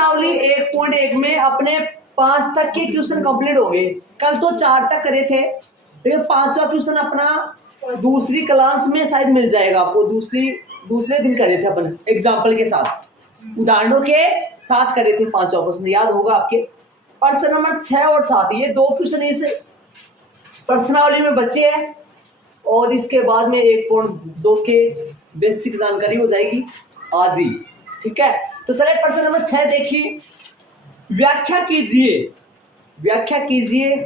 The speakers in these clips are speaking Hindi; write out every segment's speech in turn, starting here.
प्रश्नावली 1.1 में अपने 5 तक के क्वेश्चन कंप्लीट हो गए। कल तो 4 तक करे थे, लेकिन 5वां क्वेश्चन अपना दूसरी क्लास में शायद मिल जाएगा आपको। दूसरे दिन करे थे अपन एग्जाम्पल के साथ, उदाहरणों के साथ करे थे। 5वां क्वेश्चन याद होगा आपके। प्रश्न नंबर 6 और 7 ये 2 क्वेश्चन इस प्रश्नावली में बचे हैं, और इसके बाद में 1.2 के बेसिक जानकारी हो जाएगी आज ही। ठीक है, तो चले प्रश्न नंबर 6 देखिए। व्याख्या कीजिए,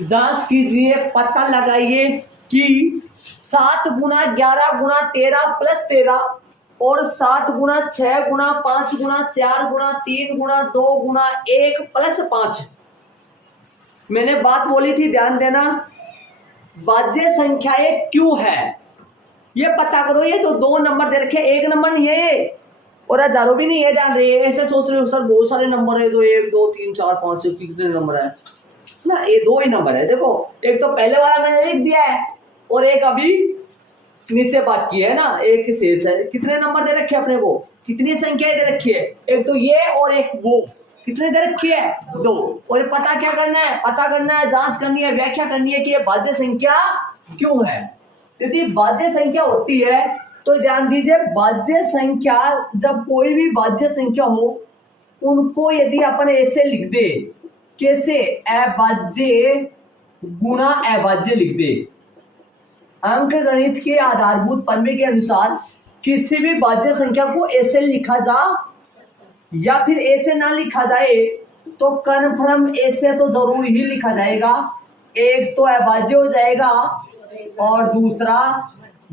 जांच कीजिए, पता लगाइए कि 7 गुना 11 गुना 13 प्लस 13 और 7 गुना 6 गुना 5 गुना 4 गुना 3 गुना 2 गुना 1 प्लस 5। मैंने बात बोली थी, ध्यान देना, वाज्य संख्याएं क्यों है ये पता करो। ये तो 2 नंबर दे रखे, 1 नंबर नहीं है ये, और हजारों भी नहीं है, जान रहे हैं। ऐसे सोच रहे हो सर बहुत सारे नंबर है, तो 1 2 3 4 5 कितने नंबर है ना, ये 2 ही नंबर है। देखो एक तो पहले वाला मैंने लिख दिया है, और एक अभी नीचे बाकी है ना, एक शेष है। कितने नंबर दे रखे अपने को, कितनी संख्याएं दे रखी है, एक तो ये और एक वो, कितने दे रखी है 2। और पता क्या करना है, पता करना है, जांच करनी है, व्याख्या करनी है कि ये भाज्य संख्या क्यों है। यदि भाज्य संख्या होती है तो ध्यान दीजिए, भाज्य संख्या जब कोई भी भाज्य संख्या हो उनको यदि अपन ऐसे लिख दे, कैसे, अभाज्य गुणा अभाज्य लिख दे। अंक गणित के आधारभूत प्रमेय के अनुसार किसी भी भाज्य संख्या को ऐसे लिखा जा या फिर ऐसे ना लिखा जाए तो कन्फर्म ऐसे तो जरूर ही लिखा जाएगा। एक तो अभाज्य हो जाएगा और दूसरा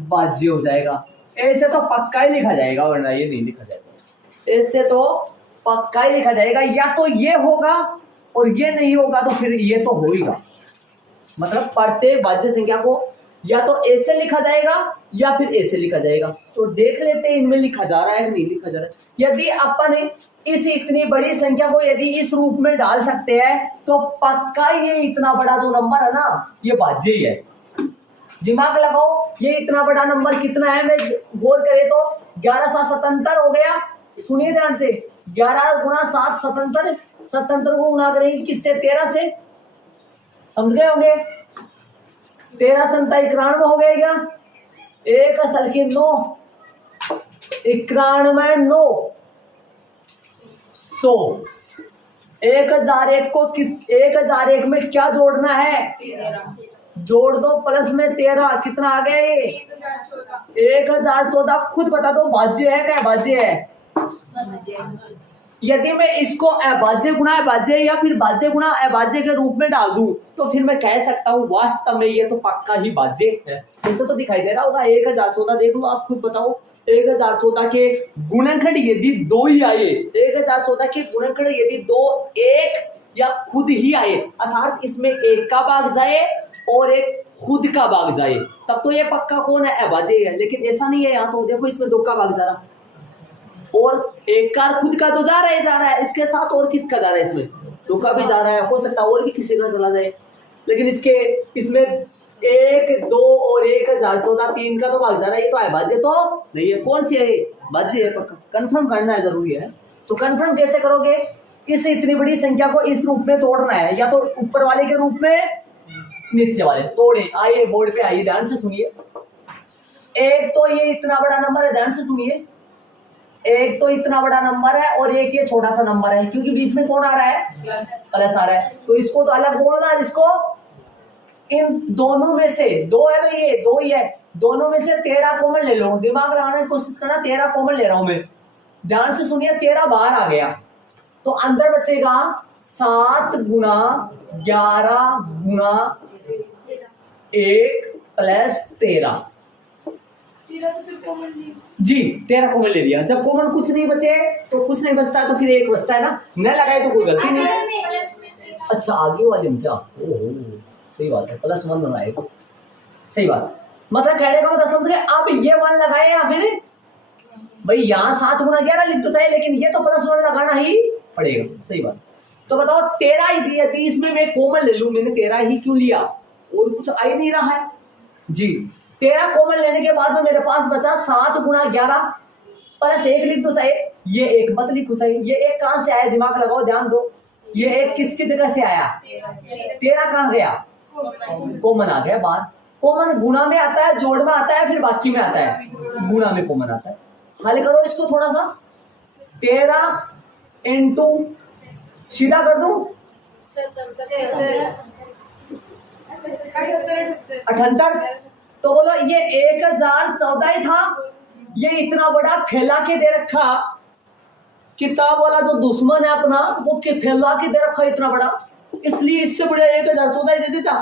भाज्य हो जाएगा। ऐसे तो पक्का ही लिखा जाएगा, वरना ये नहीं लिखा जाएगा। ऐसे तो पक्का ही लिखा जाएगा, या तो ये होगा और ये नहीं होगा तो फिर ये तो होगा। मतलब प्रत्येक भाज्य संख्या को या तो ऐसे लिखा जाएगा या फिर ऐसे लिखा जाएगा। तो देख लेते हैं इनमें लिखा जा रहा है कि नहीं लिखा जा रहा है। यदि अपन इस इतनी बड़ी संख्या को यदि इस रूप में डाल सकते हैं तो पक्का ये इतना बड़ा जो नंबर है ना ये भाज्य ही है। दिमाग लगाओ, ये इतना बड़ा नंबर कितना है, मैं गौर करे तो 11 7 77 हो गया। सुनिए ध्यान से, 11 गुना 7 77, 77 को गुना करेंगे किससे, 13 से, समझ गए होंगे। 13 7 91 हो गया क्या, 1 असल की 9, 91 9 100। 1001 को किस 1001 में क्या जोड़ना है, 13 जोड़ दो, प्लस में 13 कितना आ गया ये 1014। खुद बता दो भाज्य है क्या अभाज्य है। यदि मैं इसको अभाज्य गुणा अभाज्य या फिर भाज्य गुणा अभाज्य के रूप में डाल दूं तो फिर मैं कह सकता हूं वास्तव में ये तो पक्का ही भाज्य है। जैसे तो दिखाई दे रहा होगा 1014, देख लो आप खुद बताओ। 1014 के गुणनखंड यदि 2 ही आए, 1014 के गुणनखंड यदि 2 1 या खुद ही आए, अर्थात इसमें 1 का भाग जाए और एक खुद का भाग जाए, तब तो ये पक्का कौन है, अभाज्य है। लेकिन ऐसा नहीं है, यहाँ तो देखो इसमें 2 का भाग जा रहा और 1 का खुद का तो जा रहा है, इसके साथ और किसका जा रहा है, इसमें 2 का भी जा रहा है, हो सकता है और भी किसी का चला जाए। लेकिन इसमें 1 2 और 1014 3 का तो भाग जा रहा है, ये तो अभाज्य तो नहीं है। कौन सी है, भाज्य है पक्का। कंफर्म करना है, जरूरी है। तो कंफर्म कैसे करोगे, इस इतनी बड़ी संख्या को इस रूप में तोड़ना है, या तो ऊपर वाले के रूप में नीचे वाले तोड़े। आइए बोर्ड पे आइए, ध्यान से सुनिए। एक तो ये इतना बड़ा नंबर है, ध्यान से सुनिए, एक तो इतना बड़ा नंबर है और एक ये छोटा सा नंबर है, क्योंकि बीच में कौन आ रहा है, प्लस आ रहा है। तो इसको तो अलग बोलना, इसको इन दोनों में से 2 है भाई, ये 2 ही है, दोनों में से 13 कॉमन ले लो। दिमाग लगाने की कोशिश करना, 13 कॉमन ले रहा हूं मैं, ध्यान से सुनिए। 13 बाहर आ गया तो अंदर बचेगा 7 गुना 11 गुना 1 प्लस 13 जी, 13 कॉमन ले लिया। जब कॉमन कुछ नहीं बचे तो कुछ नहीं बचता तो फिर 1 बचता है ना, न लगाए तो कोई गलती नहीं। अच्छा आगे वाले में क्या, ओहो सही बात है, +1 लगाए, सही बात। मतलब कहने का मतलब समझ गए। अब ये 1 लगाए या फिर भाई यहाँ 7 गुना 11 लिख तो चाहिए, लेकिन ये तो +1 लगाना ही पड़ेगा, सही बात। तो बताओ 13 ही दिया थी, इसमें मैं कॉमन ले लूं, मैंने 13 ही क्यों लिया, और कुछ आ ही नहीं रहा है जी। 13 कॉमन लेने के बाद में मेरे पास बचा 7 गुना 11 +1 लिख तो चाहिए, ये एक मत लिखो चाहिए। ये एक कहाँ से आया, दिमाग लगाओ, ध्यान दो। ये एक किसकी जगह से आया, 13 कहाँ गया, कॉमन आ गया बाहर। कॉमन गुणा में आता है, जोड़ में आता है, फिर बाकी में आता है, गुणा में कॉमन आता है। हल करो इसको थोड़ा सा, 13 इंटू सीधा कर दूं 78। तो बोलो ये 1014 ही था। ये इतना बड़ा फैला के दे रखा, किताब वाला जो दुश्मन है अपना वो फैला के दे रखा इतना बड़ा, इसलिए इससे बड़ा 1014 ही दे देता।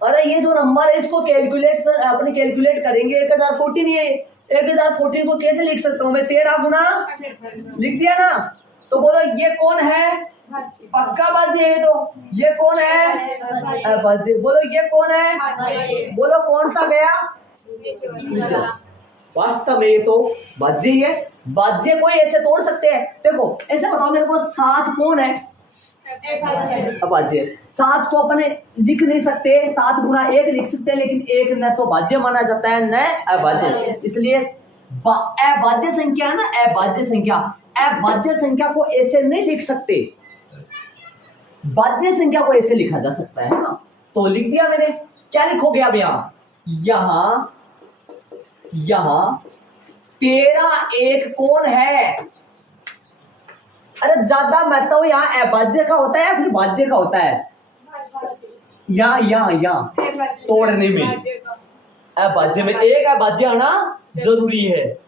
अरे ये जो नंबर है इसको कैलकुलेट अपने कैलकुलेट करेंगे, 1014 ही है। 1014 को कैसे लिख सकता हूँ मैं, 13 गुना लिख दिया ना। तो बोलो ये कौन है, पक्का बाजी है। तो ये कौन है, बाजी। बोलो ये कौन है, बोलो कौन सा गया, वास्तव में ये तो बाजी है। बाजे कोई ऐसे तोड़ सकते हैं, देखो ऐसे बताओ मेरे को, 7 कौन है, अभाज्य। 7 को अपने लिख नहीं सकते, 7 गुना 1 लिख सकते हैं, लेकिन 1 न तो भाज्य माना जाता है न अभाज्य। इसलिए अभाज्य संख्या है ना, अभाज्य संख्या, अभाज्य संख्या को ऐसे नहीं लिख सकते, भाज्य संख्या को ऐसे लिखा जा सकता है ना। तो लिख दिया मैंने। क्या लिखोगे अब यहां 13 एक कौन है। अरे ज्यादा महत्व तो यहाँ अभाज्य का होता है या फिर भाज्य का होता है, यहाँ तोड़ने में अभाज्य में एक अभाज्य आना जरूरी है,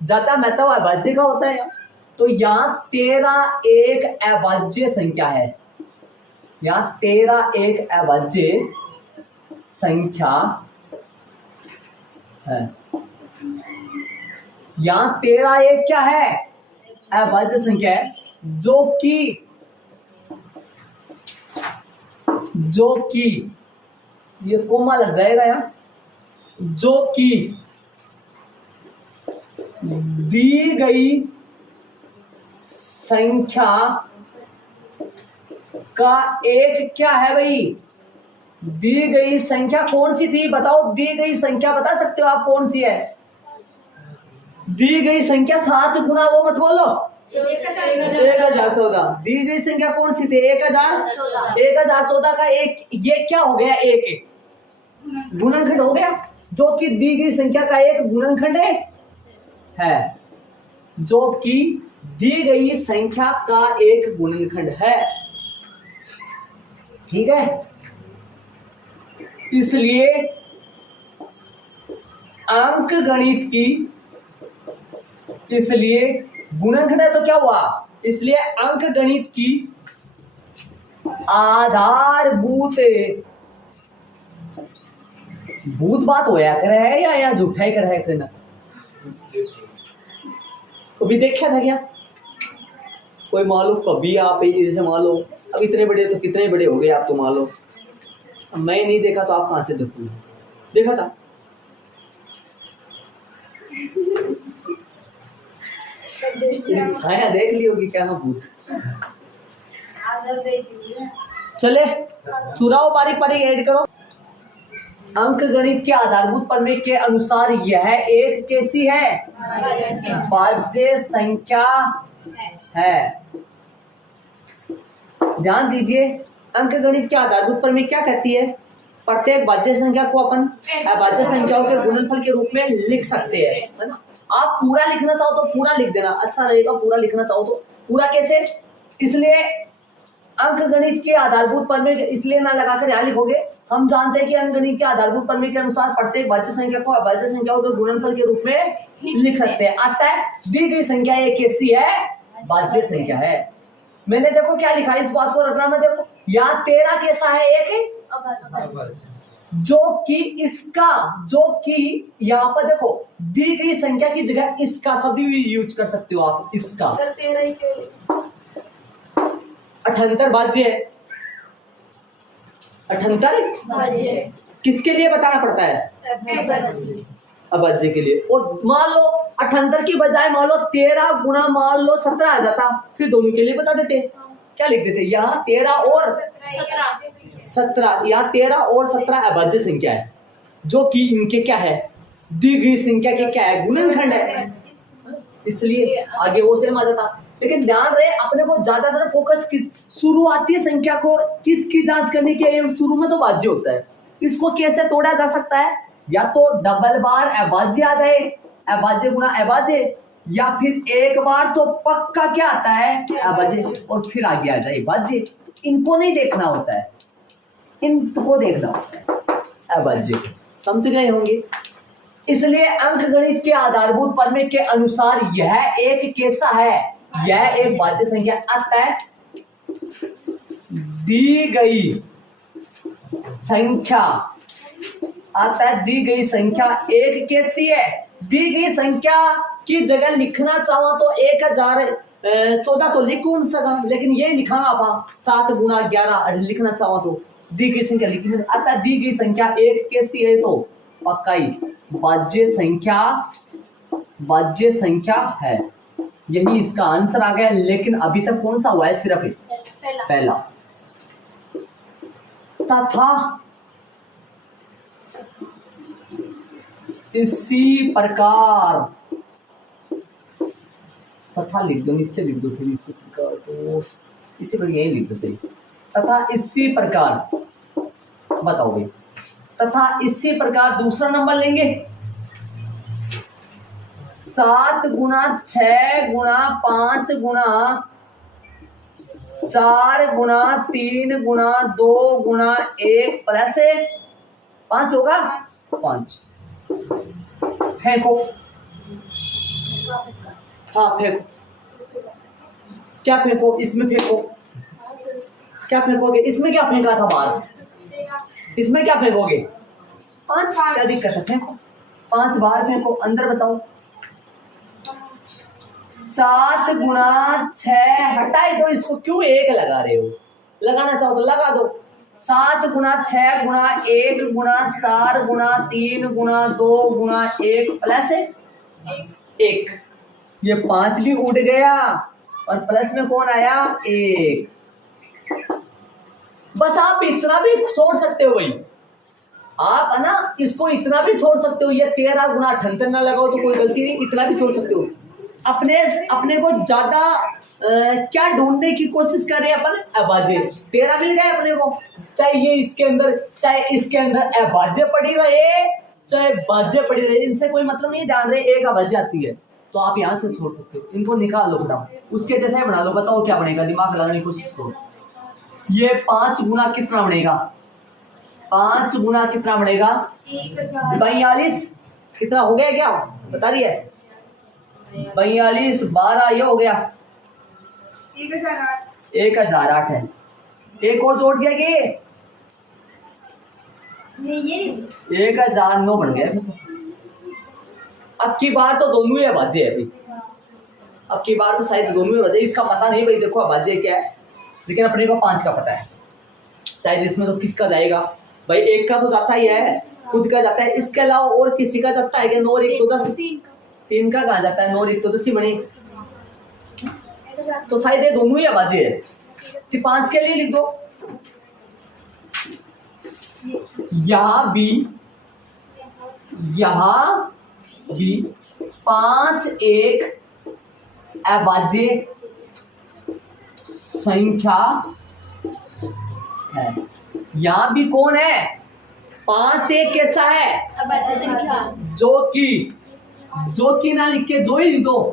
ज्यादा महत्व अभाज्य का होता है। तो यहाँ 13 एक अभाज्य संख्या है, यहाँ 13 एक अभाज्य संख्या है। यहाँ 13 एक क्या है, अभाज्य संख्या है, जो कि ये कोमा लग जाएगा यहाँ, जो कि दी गई संख्या का एक क्या है भाई, दी गई संख्या कौन सी थी बताओ, दी गई संख्या बता सकते हो आप कौन सी है। दी गई संख्या 7 गुना वो मत बोलो 1014। दी गई संख्या कौन सी थी, 1014 का एक, ये क्या हो गया, एक गुणनखंड हो गया, जो कि दी गई संख्या का एक गुणनखंड है, जो कि दी गई संख्या का एक गुणनखंड है। ठीक है, इसलिए अंक गणित की, इसलिए गुणनखंड है तो क्या हुआ, इसलिए अंक गणित की आधारभूत भूत बात होया करे है या झूठा ही करे है करना। कभी देखा था क्या कोई, मान लो कभी आप जैसे मान लो अब इतने बड़े तो कितने बड़े हो गए आप, तो मान लो मैं नहीं देखा तो आप कहां से देखोगे, देखा था। छाया देख ली होगी क्या भूत। चले सुराओ, बारीक बारीक ऐड करो। अंक गणित के आधारभूत प्रमेय के अनुसार यह एक कैसी है, भाज्य संख्या है। ध्यान दीजिए, अंक गणित के आधारभूत प्रमेय क्या कहती है, प्रत्येक भाज्य संख्या को अपन अभाज्य संख्याओं के गुणनफल के रूप में लिख सकते हैं, है ना। आप पूरा लिखना चाहो तो पूरा लिख देना, अच्छा रहेगा। पूरा लिखना चाहो तो पूरा कैसे, इसलिए अंक गणित के आधारभूत प्रमेय इसलिए ना लगाकर यहाँ लिखोगे, हम जानते हैं कि अंक गणित के आधारभूत प्रमेय के अनुसार प्रत्येक भाज्य संख्या को अभाज्य संख्याओं के गुणनफल के रूप में लिख सकते हैं। आता है दी गई संख्या एक कैसी है, भाज्य संख्या है। मैंने देखो क्या लिखा है, इस बात को रटना में देखो, यहाँ 13 कैसा है, एक जो कि इसका, जो कि यहाँ पर देखो दी गई संख्या की जगह इसका शब्द भी यूज कर सकते हो आप, इसका। 78 भाज्य है, 78 भाज्य किसके लिए बताना पड़ता है, अभाज्य के लिए। और मान लो 78 की बजाय मान लो 13 गुना मान लो 17 आ जाता, फिर दोनों के लिए बता देते, क्या लिख देते, यहाँ 13 और 17, यहाँ 13 और 17 अभाज्य संख्या है, जो कि इनके क्या है, दी गई संख्या के क्या है, गुणनखंड है। इसलिए आगे वो सेम आ जाता। लेकिन ध्यान रहे अपने को ज्यादातर फोकस किस शुरुआती संख्या को किसकी जांच करने के लिए, शुरू में तो भाज्य होता है, इसको कैसे तोड़ा जा सकता है, या तो डबल बार अभाज्य आ जाए, अभाज्य गुना अभाज्य, या फिर एक बार तो पक्का क्या आता है अभाज्य और फिर आगे आ जाए भाज्य। इनको नहीं देखना होता है, इनको देखना होता है अभाज्य। समझ गए होंगे। इसलिए अंक गणित के आधारभूत प्रमेय के अनुसार यह एक कैसा है, यह एक भाज्य संख्या। अतः दी गई संख्या, अतः दी गई संख्या एक कैसी है, दी गई संख्या की जगह लिखना चाहो तो 1014 तो लिख नहीं सका, लेकिन ये लिखा आप 7 गुना 11 लिखना चाहो तो दी गई संख्या लिखनी। अतः दी गई संख्या एक कैसी है, तो पक्का ही भाज्य संख्या है। यही इसका आंसर आ गया। लेकिन अभी तक कौन सा हुआ है, सिर्फ पहला। तथा इसी प्रकार, तथा लिख दो, नीचे लिख दो, फिर इसी प्रकार, तो इसी प्रकार यही लिख दो सही। तथा इसी प्रकार बताओ भाई, तथा इसी प्रकार दूसरा नंबर लेंगे 7 गुना 6 गुना 5 गुना 4 गुना 3 गुना 2 गुना 1 प्लस 5 होगा 5। फेंको, हाँ फेंको, क्या फेंको, इसमें फेंको, क्या फेंकोगे, इसमें क्या फेंका था बाहर, इसमें क्या फेंकोगे 5, क्या दिक्कत है, फेंको 5 बार फेंको, अंदर बताओ। 7 गुना 6 हटाए दो इसको, क्यों 1 लगा रहे हो, लगाना चाहो तो लगा दो। 7 गुना 6 गुना 1 गुना 4 गुना 3 गुना 2 गुना 1 प्लस 1, ये 5 भी उड़ गया और प्लस में कौन आया 1। बस आप इतना भी छोड़ सकते हो भाई, आप है ना इसको इतना भी छोड़ सकते हो, ये 13 गुना 78 ना लगाओ तो कोई गलती नहीं, इतना भी छोड़ सकते हो। अपने को ज्यादा क्या ढूंढने की कोशिश कर रहे हैं अपन, अभाज्य। 13 मिल गए अपने को, चाहे ये इसके अंदर, चाहे इसके अंदर अभाज्य पड़ी रहे चाहे भाज्य पड़ी रहे, इनसे कोई मतलब नहीं। ध्यान रहे एक अभाज्य आती है तो आप यहाँ से छोड़ सकते हो, इनको निकाल लो बेटा, उसके जैसे बना लो, बताओ क्या बनेगा, दिमाग लगाने की कोशिश करो। ये 5 गुना कितना बनेगा, 5 गुना कितना बनेगा 42, कितना हो गया क्या बता रही है, 42 12 ये हो गया 1008 है। एक और जोड़ दिया कि 1009 बन गया। अब की बार तो दोनों ही अभाज्य है भाई, अब की बार तो शायद दोनों ही अभाज्य, इसका पता नहीं भाई, देखो अभाज्य क्या है, लेकिन अपने को 5 का पता है। शायद इसमें तो किसका जाएगा भाई, 1 का तो जाता ही है, खुद का जाता है, इसके अलावा और किसी का जाता है क्या, 9 1 तो 10, 3 का कहाँ जाता है, 9 1 तो 10 ही बने, तो शायद ये दोनों ही अभाज्य है। तो 5 के लिए लिख दो, यहाँ भी 5 एक अभाज्य संख्या है। यहाँ भी कौन है, 5 एक कैसा है अभाज्य संख्या, जो कि ना लिख के जो ही लिख दो,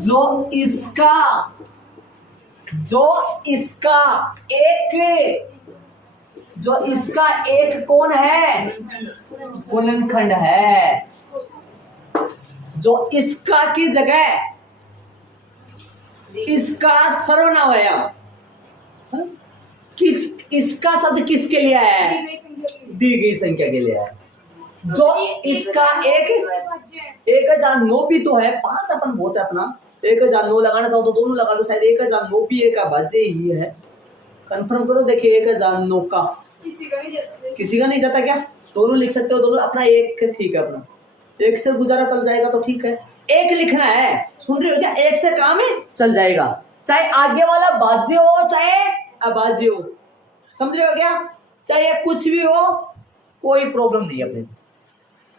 जो इसका एक कौन है, गुणनखंड है, जो इसका की जगह इसका सर्वनाम है। इसका शब्द किसके लिए है, दी गई संख्या के लिए है। जो इसका 1009 भी तो है, 5 अपन बहुत है अपना, 1009 लगाना चाहो तो दोनों लगा दो, शायद 1009 भी एक अभाज्य ही है, कंफर्म करो। देखिए 1009 का किसी का नहीं जाता क्या, दोनों लिख सकते हो, दोनों अपना एक ठीक है, अपना एक से गुजारा चल जाएगा तो ठीक है, एक लिखना है, सुन रहे हो क्या, एक से काम है चल जाएगा, चाहे आगे वाला भाज्य हो चाहे अभाज्य हो, समझ रहे हो क्या, चाहे कुछ भी हो कोई प्रॉब्लम नहीं है अपने,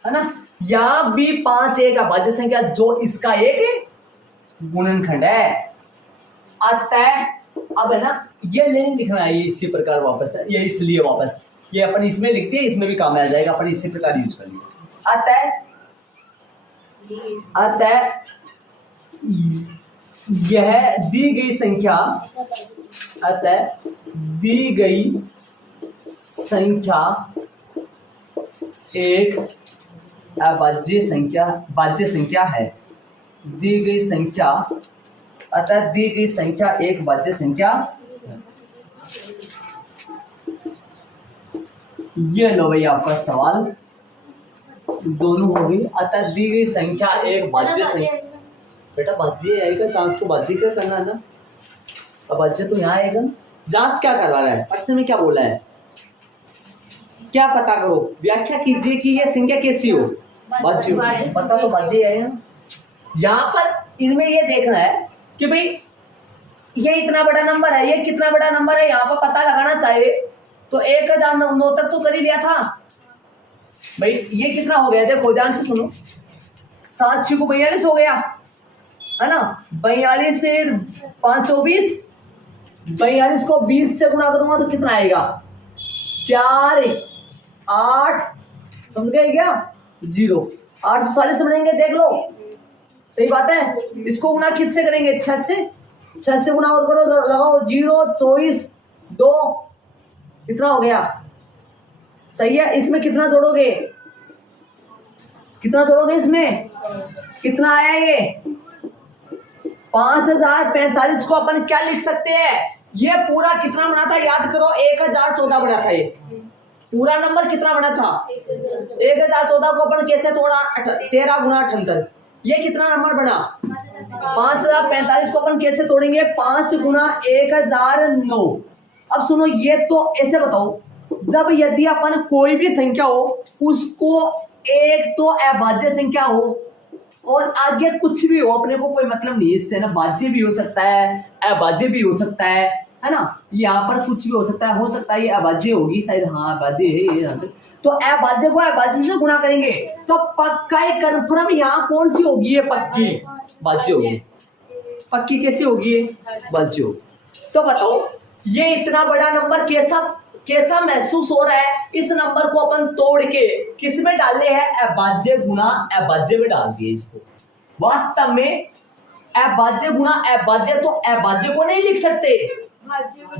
है ना। यहाँ भी 5 एक अभाज्य संख्या जो इसका एक गुणनखंड है। अतः अब है ना ये लाइन लिखना है इसी प्रकार वापस है, ये इसलिए वापस ये अपन इसमें लिखते हैं, इसमें भी काम आ जाएगा, अपन इसी प्रकार यूज कर लीजिए। अतः यह दी गई संख्या, अतः दी गई संख्या एक अभाज्य संख्या है। दी गई संख्या, अतः दी गई संख्या एक भाज्य संख्या। ये लो भाई आपका सवाल, दोनों हो गई। अतः दी गई संख्या एक भाज्य संख्या, बेटा भाज्य आएगा, जांच तो भाज्य क्या करना है ना, अब भाज्य तो यहाँ आएगा। जांच क्या करवा रहा है, प्रश्न में क्या बोला है, क्या पता करो, व्याख्या कीजिए कि ये संख्या कैसी हो, भाज्य। पता तो भाज्य है। यहाँ पर इनमें ये देखना है कि भाई ये इतना बड़ा नंबर है, ये कितना बड़ा नंबर है, यहाँ पर पता लगाना चाहिए। तो 1009 तक तो कर ही लिया था भाई। ये कितना हो गया, देखो ध्यान से सुनो, 7 6 को 42 हो गया है ना। 42 से 5 24, 42 को 20 से गुणा करूंगा तो कितना आएगा, 4 8, समझ गए क्या, 0 840 बनेंगे, देख लो सही बात है। इसको गुणा किससे करेंगे, 6 से, 6 से गुणा और करो, लगाओ 0 24 2, कितना हो गया, सही है। इसमें कितना जोड़ोगे, कितना जोड़ोगे, इसमें कितना आया ये 5045 को अपन क्या लिख सकते हैं, ये पूरा कितना बना था याद करो, 1014 बना था। ये पूरा नंबर कितना बना था, 1014 को अपन कैसे तोड़ा, 13 गुणा 78, ये कितना नंबर बना 5045 को अपन कैसे तोड़ेंगे, 5 गुणा 1009। अब सुनो, ये तो ऐसे बताओ, जब यदि अपन कोई भी संख्या हो उसको एक तो अभाज्य संख्या हो और आगे कुछ भी हो, अपने को कोई मतलब नहीं इससे ना, भाज्य भी हो सकता है अभाज्य भी हो सकता है ना, यहाँ पर कुछ भी हो सकता है ये अभाज्य होगी शायद, हाँ अभाज्य है ये। तो अभाज्य को अभाज्य से गुणा करेंगे तो पक्का ये कन्फर्म यहाँ कौन सी होगी, ये पक्की भाज्य होगी। पक्की कैसी होगी, ये भाज्य होगी। तो बताओ ये इतना बड़ा नंबर कैसा महसूस हो रहा है, इस नंबर को अपन तोड़ के किस में डाले हैं, अभाज्य गुणा अभाज्य में डाल दिए इसको। वास्तव में अभाज्य गुणा अभाज्य, तो अभाज्य को नहीं लिख सकते,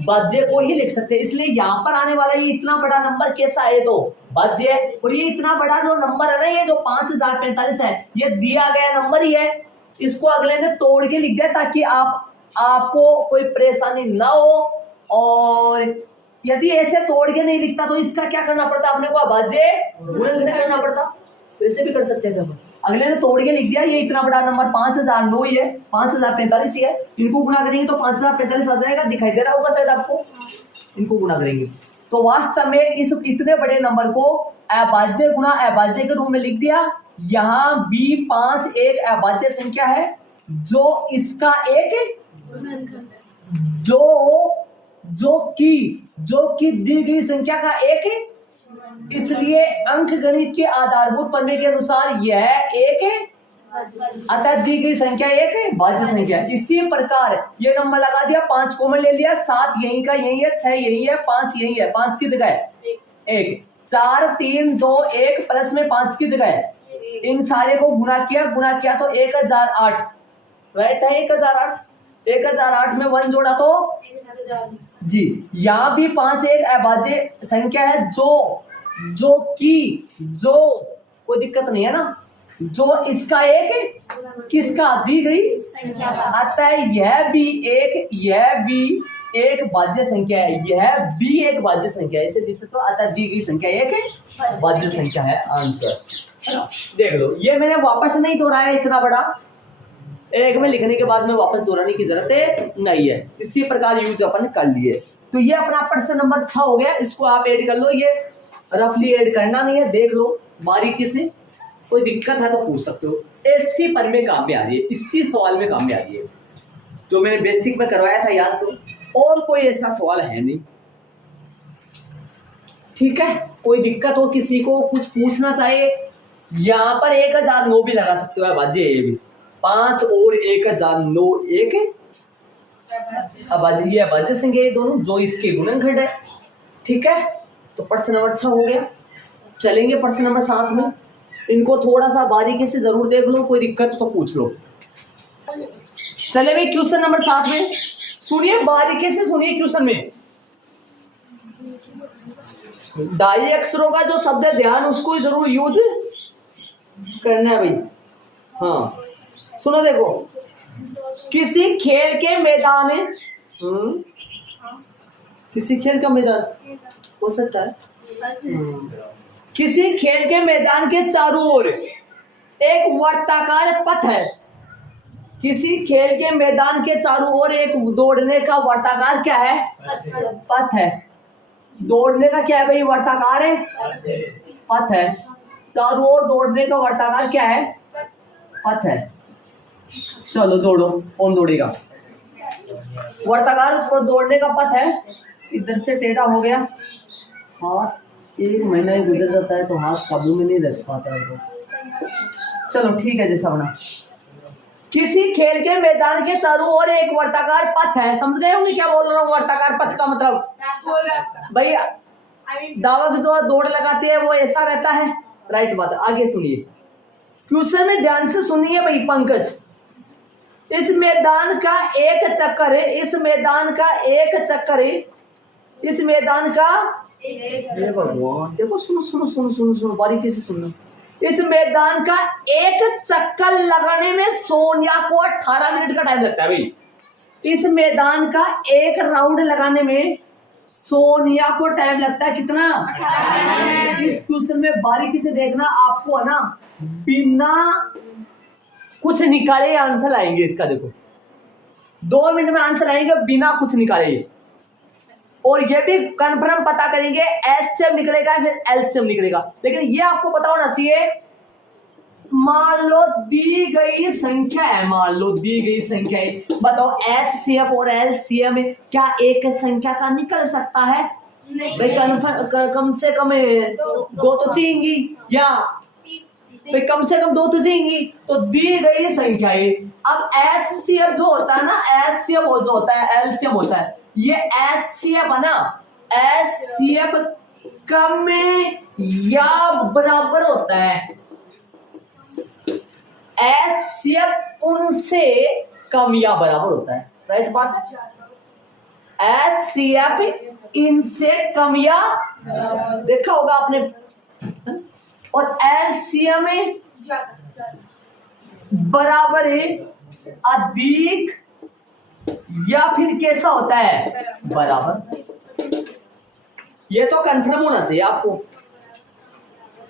भाज्य को ही लिख सकते, इसलिए यहाँ पर आने वाला ये इतना बड़ा नंबर कैसा है, तो भाज्य है। और ये इतना बड़ा जो नंबर है ना, ये जो 5045 है, ये दिया गया नंबर ही है, इसको अगले ने तोड़ के लिख दिया ताकि आपको कोई परेशानी ना हो। और यदि ऐसे तोड़ के नहीं लिखता तो इसका क्या करना पड़ता, अपने को अभाज्य गुणन करना पड़ता, वैसे भी कर सकते थे। अगले ने तोड़ के लिख दिया, ये इतना बड़ा नंबर 5009 ही है, 5045 ही है, इनको गुणा करेंगे तो 5045 आ जाएगा, दिखाई दे रहा होगा शायद आपको, इनको गुणा करेंगे तो वास्तव में इस इतने बड़े नंबर को अभाज्य गुणा अभाज्य के रूप में लिख दिया। यहाँ भी 5 एक अभाज्य संख्या है जो इसका एक जो कि दी गई संख्या का एक, इसलिए अंक गणित के आधारभूत पन्ने के अनुसार यह एक, अतः दी गई संख्या एक भाज्य संख्या। इसी प्रकार ये नंबर लगा दिया, 5 कॉमन ले लिया, 7 यहीं का यही है, 6 यही है, 5 यही है, 5 की जगह 1, 4 3 2 1 प्लस में 5 की जगह इन सारे को गुणा किया तो 1008 राइट है, 1008 में 1 जोड़ा तो जी। यहाँ भी 5 एक अभाज्य संख्या है जो कोई दिक्कत नहीं है ना, जो इसका एक किसका दी गई संख्या, अतः यह भी एक भाज्य संख्या है, यह भी एक भाज्य संख्या है, इसे लिख सकते हो, अतः दी गई संख्या एक भाज्य संख्या है, आंसर। देख लो ये मैंने वापस नहीं दोहराया, इतना बड़ा एक में लिखने के बाद में वापस दोहराने की जरूरत नहीं है, इसी प्रकार यूज अपन कर लिए। तो ये अपना प्रश्न नंबर 6 हो गया, इसको आप ऐड कर लो, ये रफली ऐड करना नहीं है, देख लो बारीकी से, कोई दिक्कत है तो पूछ सकते हो। इसी पर में काम में आ रही है, इसी सवाल में काम में आ रही है, जो मैंने बेसिक में करवाया था याद करो, और कोई ऐसा सवाल है नहीं, ठीक है। कोई दिक्कत हो, किसी को कुछ पूछना चाहिए यहाँ पर 1009 भी लगा सकते हो अभाज्य ये भी। 5 और 1009 एक अभाज्य, ये अभाज्य संख्या ये दोनों जो इसके गुणनखंड है। ठीक है, तो प्रश्न नंबर 6 हो गया। चलेंगे प्रश्न नंबर 7 में। इनको थोड़ा सा बारीकी से जरूर देख लो, कोई दिक्कत तो पूछ लो। चले भाई क्वेश्चन नंबर 7 में सुनिए, बारीकी से सुनिए। क्वेश्चन में दाई अक्षरों का जो शब्द है ध्यान उसको जरूर यूज करना है भाई। हाँ सुनो, देखो, किसी खेल के मैदान में किसी खेल का मैदान हो सकता है, किसी खेल के मैदान के चारों ओर एक वर्ताकार पथ है। किसी खेल के मैदान के चारों ओर एक दौड़ने का वर्ताकार क्या है? पथ है। दौड़ने का क्या है भाई? वर्ताकार है, पथ है। चारों ओर दौड़ने का वर्ताकार क्या है? पथ है। चलो दौड़ो, कौन दौड़ेगा? वर्ताकार और दौड़ने का पथ है। इधर से टेढ़ा हो गया, हाथ 1 महीना ही गुजर जाता है तो हाथ काबू में नहीं रख पाता है। चलो ठीक है, जैसा बना। किसी खेल के मैदान के चारों ओर एक वर्ताकार पथ है। समझ गए होंगे क्या बोल रहा हूँ? वर्ताकार पथ का मतलब भैया दावत जो दौड़ लगाती है वो ऐसा रहता है। राइट बात है। आगे सुनिए, क्वेश्चन में ध्यान से सुनिए भाई पंकज। इस मैदान का एक चक्कर है, इस मैदान का एक चक्कर है, इस मैदान का भगवान देखो, सुनो सुनो सुनो सुनो सुनो, बारीकी से सुनना। इस मैदान का एक चक्कर लगाने में सोनिया को 18 मिनट का टाइम लगता है भाई। इस मैदान का एक राउंड लगाने में सोनिया को टाइम लगता है कितना? 18। इस क्वेश्चन में बारीकी से देखना, आपको है ना बिना कुछ निकाले आंसर आएंगे इसका। देखो 2 मिनट में आंसर आएंगे बिना कुछ निकाले। और ये भी कन्फर्म पता करेंगे एचसीएफ निकलेगा फिर एलसीएम निकलेगा। लेकिन ये आपको पता होना चाहिए, मान लो दी गई संख्या है, मान लो दी गई संख्या है, बताओ एचसीएफ और एलसीएम में क्या एक संख्या का निकल सकता है? भाई कम से कम 2 तो चाहिए, या भाई कम से कम 2 तो चाहिए। तो दी गई संख्या है। अब एचसीएफ जो होता है ना, एचसीएफ जो होता है एलसीएम होता है, ये एचसीएफ है ना, एचसीएफ कम या बराबर होता है। एचसीएफ उनसे कम या बराबर होता है। राइट बात है। एचसीएफ इनसे कम या देखा होगा आपने। और एलसीएम में बराबर है, अधिक या फिर कैसा होता है? बराबर। ये तो कंफर्म होना चाहिए आपको,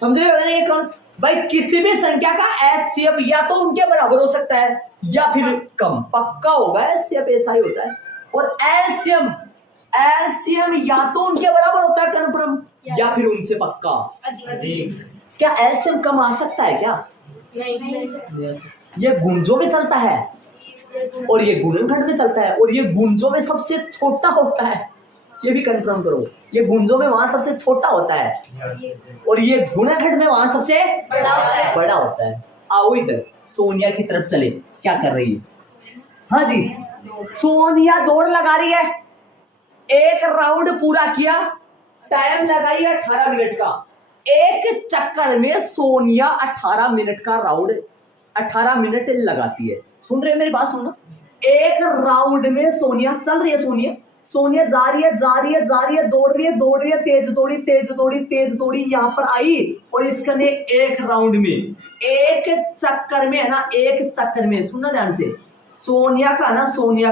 समझ रहे हो ना? कौन भाई किसी भी संख्या का एचसीएफ या तो उनके बराबर हो सकता है या फिर कम, पक्का होगा। एचसीएफ ऐसा ही होता है। और एलसीएम, एलसीएम या तो उनके बराबर होता है कंफर्म, या फिर उनसे पक्का। क्या एलसीएम कम आ सकता है क्या? नहीं। ये गुंजों में चलता है और ये गुणनखंड में चलता है, और ये गुंजों में सबसे छोटा होता है। ये भी कंफर्म करो, ये गुंजों में वहां सबसे छोटा होता है और ये गुणनखंड में वहां सबसे बड़ा होता है। आओ इधर सोनिया की तरफ चले, क्या कर रही है? हाँ जी, सोनिया दौड़ लगा रही है। एक राउंड पूरा किया, टाइम लगाई 18 मिनट का। एक चक्कर में सोनिया 18 मिनट का राउंड 18 मिनट लगाती है। सुन रहे हैं मेरी बात? सुनना, एक राउंड में सोनिया चल रही है, सोनिया जा रही है, दौड़ रही है, तेज दौड़ी यहाँ पर आई। और इसका ने एक राउंड में, एक चक्कर में है ना, एक चक्कर में सुनना ध्यान से, सोनिया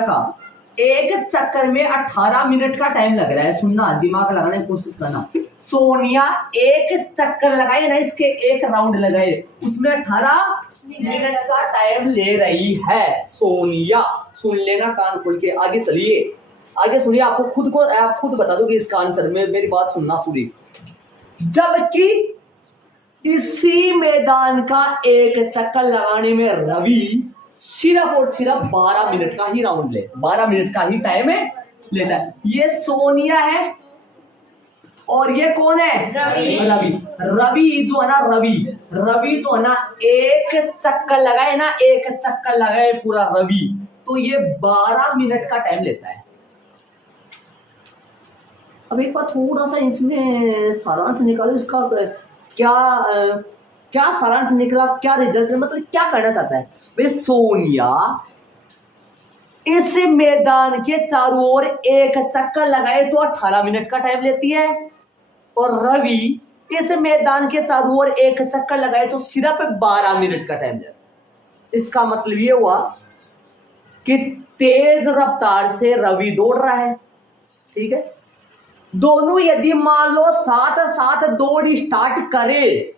का एक चक्कर में 18 मिनट का टाइम लग रहा है। सुनना, दिमाग लगाने की कोशिश करना। सोनिया एक चक्कर लगाए ना, इसके एक राउंड लगाए, उसमें 18 मिनट का टाइम ले रही है सोनिया। सुन लेना कान खोल के। आगे चलिए, आगे सुनिए। आप खुद बता दोगे इसका आंसर। मेरी बात सुनना पूरी। जबकि इसी मैदान का एक चक्कर लगाने में रवि सिर्फ और सिर्फ 12 मिनट का ही राउंड 12 मिनट का ही टाइम लेता है। ये सोनिया है और ये कौन है? रवि जो है ना, रवि जो है ना एक चक्कर लगाए ना, एक चक्कर लगाए पूरा रवि, तो ये 12 मिनट का टाइम लेता है। अब एक बार थोड़ा सा इसमें सारांश निकालो इसका, क्या सारांश निकला, क्या रिजल्ट, मतलब क्या करना चाहता है भाई। सोनिया इस मैदान के चारों ओर एक चक्कर लगाए तो 18 मिनट का टाइम लेती है, और रवि इस मैदान के चारों ओर एक चक्कर लगाए तो सिर्फ 12 मिनट का टाइम लेता है। इसका मतलब ये हुआ कि तेज रफ्तार से रवि दौड़ रहा है, ठीक है। दोनों यदि मान लो साथ साथ दौड़ स्टार्ट करे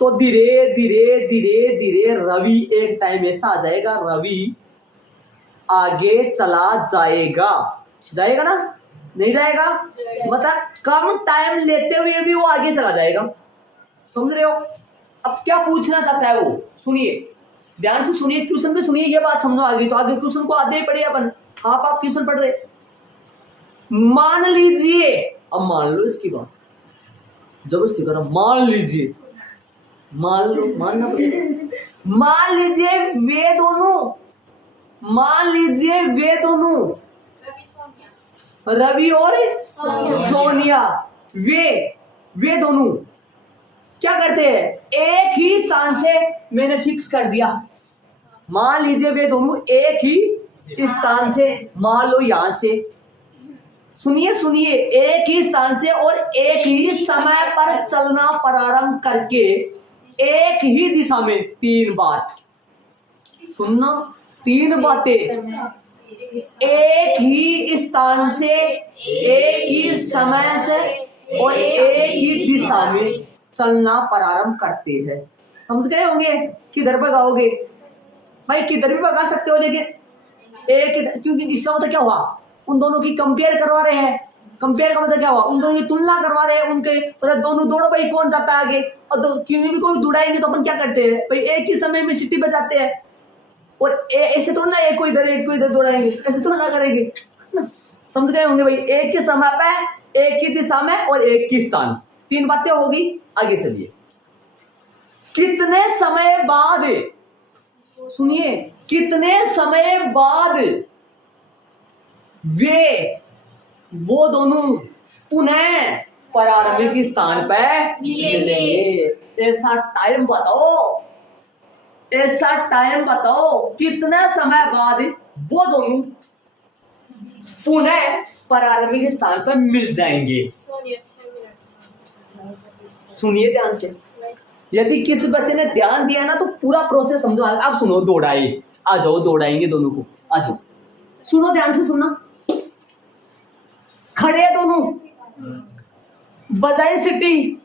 तो धीरे धीरे धीरे धीरे रवि एक टाइम ऐसा आ जाएगा, रवि आगे चला जाएगा, जाएगा ना, नहीं जाएगा, मतलब कम टाइम लेते हुए भी वो आगे चला जाएगा, समझ रहे हो। अब क्या पूछना चाहता है वो, सुनिए ध्यान से सुनिए, क्वेश्चन में सुनिए, ये बात समझो आगे, तो आगे क्वेश्चन को आधे ही पढ़े अपन, आप क्वेश्चन पढ़ रहे। मान लीजिए, अब मान लो इसकी बात, जबरदस्ती करो, मान लीजिए, मान लो, मानना पड़ेगा, मान लीजिए वे दोनों, मान लीजिए वे दोनों रवि और सोनिया वे दोनों क्या करते हैं, एक ही स्थान से, मैंने फिक्स कर दिया, मान लीजिए वे दोनों एक ही स्थान से, मान लो यहां से, सुनिए सुनिए, एक ही स्थान से और एक ही समय पर चलना प्रारंभ करके एक ही दिशा में, तीन बात सुनना, तीन बातें, एक ही स्थान से, एक ही समय से और एक ही दिशा में चलना प्रारंभ करते हैं। समझ गए होंगे, किधर भगाओगे भाई, किधर भी भगा सकते हो, लेकिन एक, क्योंकि इसका मतलब क्या हुआ, उन दोनों की कंपेयर करवा रहे हैं, कंपेयर का मतलब क्या हुआ, उन दोनों की तुलना करवा रहे हैं, उनके दोनों दौड़ो भाई कौन जाता है आगे, और क्यों भी कोई दौड़ाएंगे तो अपन क्या करते हैं भाई, एक ही समय में सिटी बजाते हैं, और ऐसे तो ना एक को इधर दौड़ाएंगे, ऐसे तो ना करेंगे, समझ गए होंगे भाई, एक ही समय पे, एक ही दिशा में और एक ही स्थान, तीन बातें होगी। आगे चलिए, कितने समय बाद, सुनिए, कितने समय बाद वो दोनों पुनः प्रारंभिक स्थान पर मिलेंगे, ऐसा टाइम बताओ, ऐसा टाइम बताओ, कितना समय बाद वो दोनों पुनः प्रारंभिक स्थान पर मिल जाएंगे। सुनिए ध्यान से, यदि किसी बच्चे ने ध्यान दिया ना तो पूरा प्रोसेस समझो। आप सुनो, दौड़ाए, आ जाओ, दौड़ाएंगे दोनों को, आ जाओ, सुनो ध्यान से सुनना, खड़े दोनों, बजाई सिटी,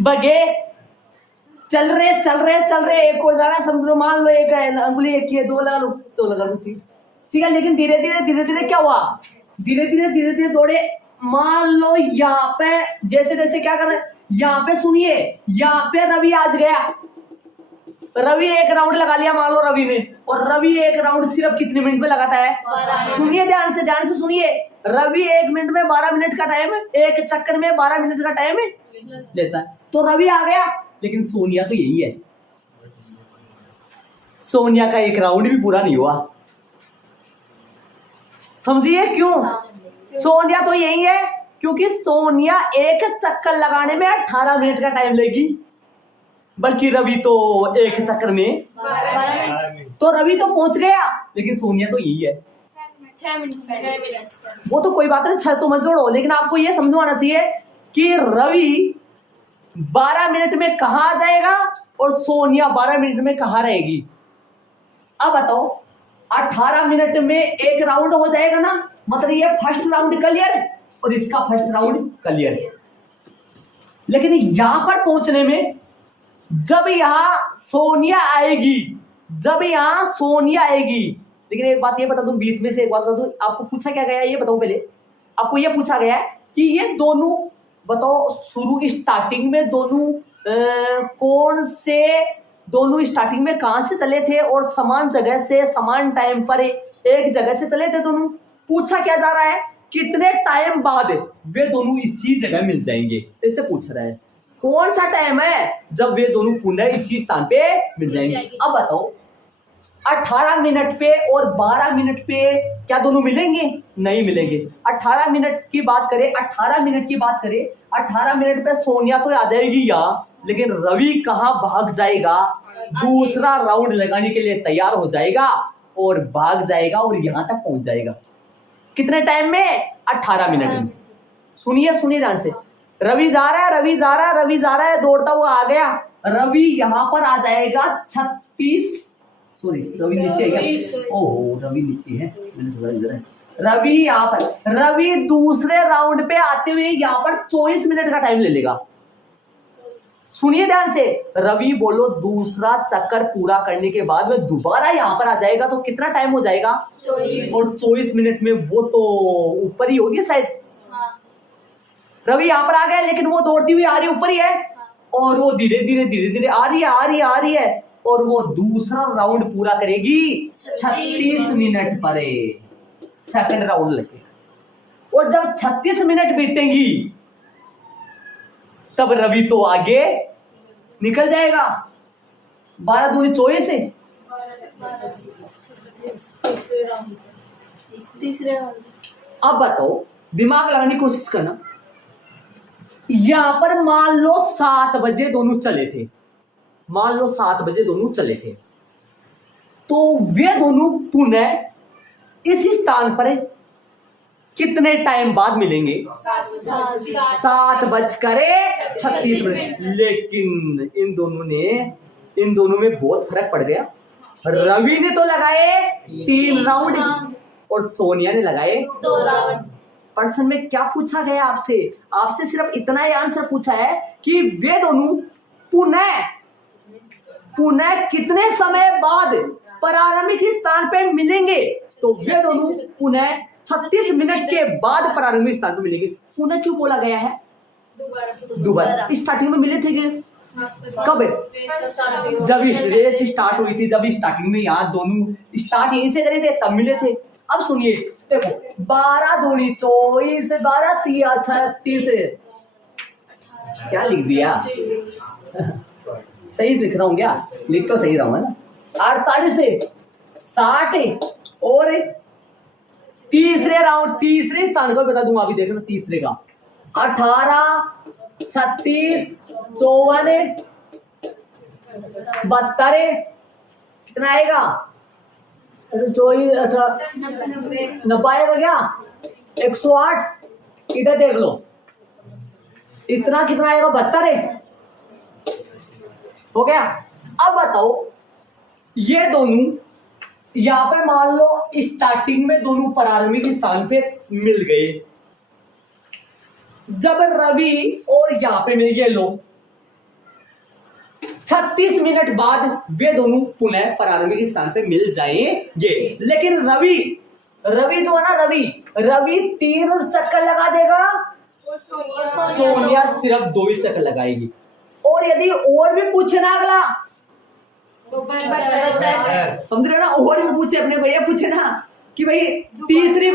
बगे, चल रहे, एक को ज्यादा समझ लो, मान लो एक अंगुली एक ही है, दो लगा लो, ठीक है, लेकिन धीरे धीरे क्या हुआ, धीरे धीरे दौड़े, मान लो यहाँ पे जैसे क्या कर रहे, यहाँ पे सुनिए, यहाँ पे रवि आज गया, रवि एक राउंड लगा लिया मान लो रवि ने, और रवि एक राउंड सिर्फ कितने मिनट में लगाता है, सुनिए ध्यान से सुनिए, रवि 1 मिनट में 12 मिनट का टाइम है, एक चक्कर में 12 मिनट का टाइम लेता है, तो रवि आ गया, लेकिन सोनिया तो यही है, सोनिया का एक राउंड भी पूरा नहीं हुआ, समझिए क्यों, सोनिया तो यही है, क्योंकि सोनिया एक चक्कर लगाने में 18 मिनट का टाइम लेगी, बल्कि रवि तो एक चक्कर में 12 तो रवि तो पहुंच गया, लेकिन सोनिया तो यही है 6 मिनट। वो तो कोई बात नहीं, 6 तो मत जोड़ो, लेकिन आपको ये समझवाना चाहिए कि रवि 12 मिनट में कहाँ आ जाएगा और सोनिया 12 मिनट में कहाँ रहेगी। अब बताओ, 18 मिनट में एक राउंड हो जाएगा ना, मतलब ये फर्स्ट राउंड क्लियर और इसका फर्स्ट राउंड क्लियर, लेकिन यहां पर पहुंचने में जब यहां सोनिया आएगी, लेकिन एक बात ये बता दूं, बीच में से एक बात बता दूं, आपको पूछा क्या गया ये बताओ, पहले आपको ये पूछा गया है कि ये दोनों बताओ शुरू स्टार्टिंग में दोनों स्टार्टिंग में कहां से चले थे और समान जगह से समान टाइम पर एक जगह से चले थे दोनों। पूछा क्या जा रहा है, कितने टाइम बाद वे दोनों इसी जगह मिल जाएंगे, ऐसे पूछ रहा है। कौन सा टाइम है जब वे दोनों पुनः इसी स्थान पे मिल जाएंगे? अब बताओ 18 मिनट पे और 12 मिनट पे क्या दोनों मिलेंगे? नहीं मिलेंगे। 18 मिनट की बात करें, 18 मिनट की बात करें, 18 मिनट पे सोनिया तो आ जाएगी यहाँ, लेकिन रवि कहाँ भाग जाएगा? दूसरा राउंड लगाने के लिए तैयार हो जाएगा और भाग जाएगा और यहाँ तक पहुंच जाएगा। कितने टाइम में? 18 मिनट में। सुनिए सुनिए ध्यान से। रवि जा रहा है, रवि जा रहा है, रवि जा रहा है, दौड़ता हुआ आ गया। रवि यहाँ पर आ जाएगा 36, सॉरी रवि नीचे है क्या? ओहो रवि नीचे है, मैंने सोचा इधर है। रवि यहाँ पर, रवि दूसरे राउंड पे आते हुए यहाँ पर 24 मिनट का टाइम ले लेगा। सुनिए ध्यान से, रवि बोलो दूसरा चक्कर पूरा करने के बाद में दोबारा यहाँ पर आ जाएगा तो कितना टाइम हो जाएगा? 24। और 24 मिनट में वो तो ऊपर ही होगी शायद। रवि यहाँ पर आ गया, लेकिन वो दौड़ती हुई आ रही ऊपर ही है और वो धीरे धीरे धीरे धीरे आ रही है और वो दूसरा राउंड पूरा करेगी 36 मिनट पर, सेकंड राउंड लगे। और जब 36 मिनट बीतेंगी तब रवि तो आगे निकल जाएगा। 12 दूनी 24 है। तीसरे राउंड। अब बताओ, दिमाग लगाने की कोशिश करना। यहां पर मान लो 7 बजे दोनों चले थे, मान लो 7 बजे दोनों चले थे, तो वे दोनों पुनः इसी स्थान पर कितने टाइम बाद मिलेंगे? 7:36 लेकिन इन दोनों में बहुत फर्क पड़ गया। रवि ने तो लगाए 3 राउंड और सोनिया ने लगाए 2 राउंड। प्रश्न में क्या पूछा गया आपसे? आपसे सिर्फ इतना ही आंसर पूछा है कि वे दोनों पुनः कितने समय बाद प्रारंभिक स्थान पे मिलेंगे। तो वे दोनों पुनः 36 मिनट के बाद प्रारंभिक स्थान पे मिलेंगे। पुनः क्यों बोला गया है? दोबारा। स्टार्टिंग में मिले थे कि कब? जब रेस स्टार्ट हुई थी, जब स्टार्टिंग में यहाँ दोनों स्टार्ट यहीं से करे थे तब मिले थे। अब सुनिए, देखो 12 दूनी 24, 12 तिया 36, क्या लिख दिया? सही लिख रहा हूँ क्या? लिख तो सही रहा हूँ ना। 48 से 60 और तीसरे राउंड, तीसरे स्थान को बता दूंगा अभी, देखना तीसरे का 18, 36, 54, 72, कितना आएगा? 90 आएगा क्या? 108, इधर देख लो, इतना कितना आएगा? 72 हो गया। अब बताओ, ये दोनों यहाँ पे मान लो स्टार्टिंग में दोनों प्रारंभिक स्थान पे मिल गए। जब रवि और यहाँ पे मिल गए लोग, 36 मिनट बाद वे दोनों पुनः प्रारंभिक स्थान पे मिल जाएंगे। लेकिन रवि जो है ना, रवि 3 चक्कर लगा देगा, सोनिया सिर्फ 2 ही चक्कर लगाएगी। और यदि और भी पूछे ना अगला, समझ रहे हो ना, और भी पूछे, अपने को ये पूछे ना कि भाई तीसरी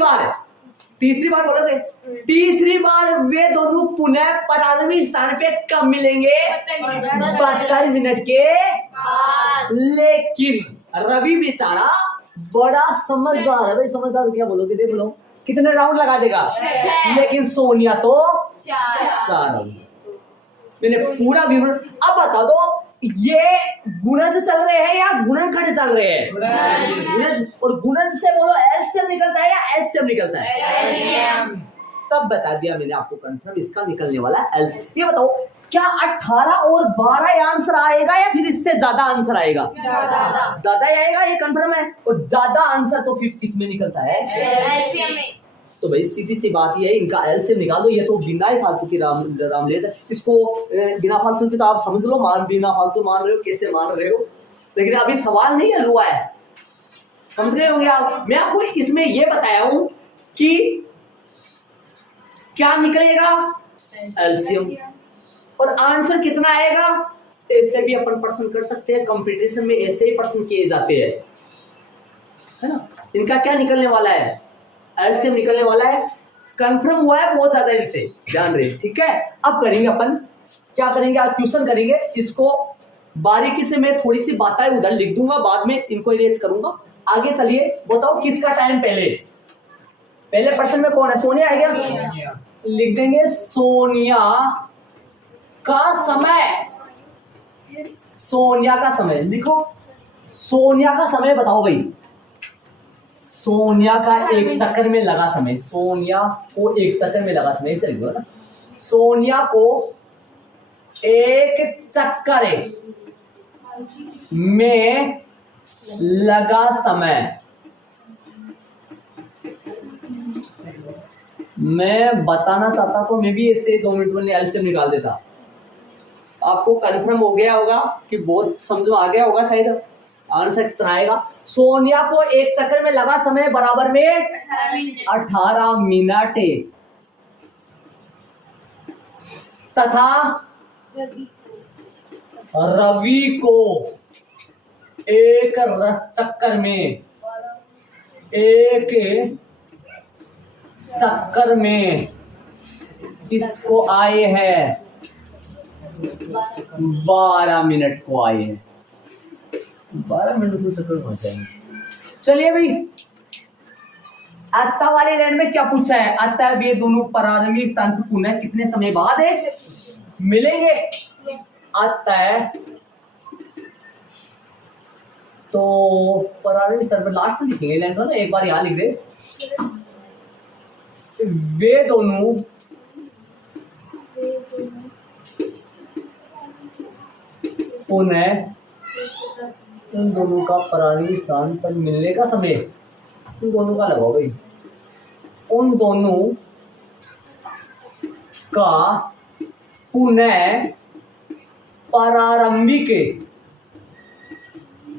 बार बोलो थे, तीसरी बार वे दोनों पुनः प्रारंभिक स्थान पे कब मिलेंगे? 42 मिनट के बाद। लेकिन रवि बेचारा बड़ा समझदार है भाई, समझदार क्या बोलोगे? देख लो कितने राउंड लगा देगा। लेकिन सोनिया तो 4 राउंड। मैंने पूरा विवरण। अब बता दो, ये गुणज चल रहे हैं या गुणनखंड चल रहे हैं? गुणज। और गुणज से बोलो एलसीएम निकलता है या एचसीएम निकलता है? एलसीएम। तब बता दिया मैंने आपको कंफर्म, इसका निकलने वाला एलसीएम। ये बताओ, क्या 18 और 12 आंसर आएगा या फिर इससे ज्यादा आंसर आएगा? ज्यादा ही आएगा, ये कंफर्म है। और ज्यादा आंसर तो फिर किसमें निकलता है? एलसीएम में। तो भाई सीधी सी बात ये है, इनका एलसीएम निकाल दो। ये तो बिना ही फालतू की रामलेट है, इसको बिना फालतू की तो आप समझ लो, बिना फालतू मान रहे हो, कैसे मान रहे हो, लेकिन अभी सवाल नहीं हल हुआ है, समझ रहे होंगे आप। मैं आपको इसमें ये बताया हूं कि क्या निकलेगा? एलसीएम। और आंसर कितना आएगा? ऐसे भी अपन प्रश्न कर सकते हैं, कंपटीशन में ऐसे ही प्रश्न किए जाते हैं, है ना। इनका क्या निकलने वाला है? एलसीएम निकलने वाला है कंफर्म हुआ है बहुत ज्यादा इनसे, ध्यान रहे, ठीक है। अब करेंगे अपन क्या करेंगे, आज क्वेश्चन करेंगे। इसको बारीकी से मैं थोड़ी सी बातें उधर लिख दूंगा, बाद में इनको इरेज करूंगा। आगे चलिए, बताओ किसका टाइम पहले पर्सन में कौन है, सोनिया है क्या? लिख देंगे सोनिया का समय, सोनिया का समय लिखो। सोनिया का समय बताओ भाई, सोनिया का एक चक्कर में लगा समय, सोनिया को एक चक्कर में लगा समय, इसे लिख दो ना। सोनिया को एक चक्कर में लगा समय, मैं बताना चाहता तो मैं भी इससे 2 मिनट में एलसीएम निकाल देता। आपको कंफर्म हो गया होगा कि बहुत समझ में आ गया होगा, शायद आंसर कितना आएगा। सोनिया को एक चक्कर में लगा समय बराबर में 18 मिनट तथा रवि को एक चक्कर में किसको आए हैं 12 मिनट को आए हैं, 12 मिनट को चक्कर पहुंच जाएंगे। चलिए भाई, अतः वाली लाइन में क्या पूछा है, अतः वे दोनों प्रारंभिक स्थान पर पुनः कितने समय बाद मिलेंगे। अतः तो प्रारंभिक स्थान पर लास्ट में लिखेंगे लाइन को ना, एक बार यहां लिख दे, वे दोनों पुनः उन दोनों का प्रारंभिक स्थान पर मिलने का समय, उन दोनों का लगाओ भाई, उन दोनों का पुनः प्रारंभिक,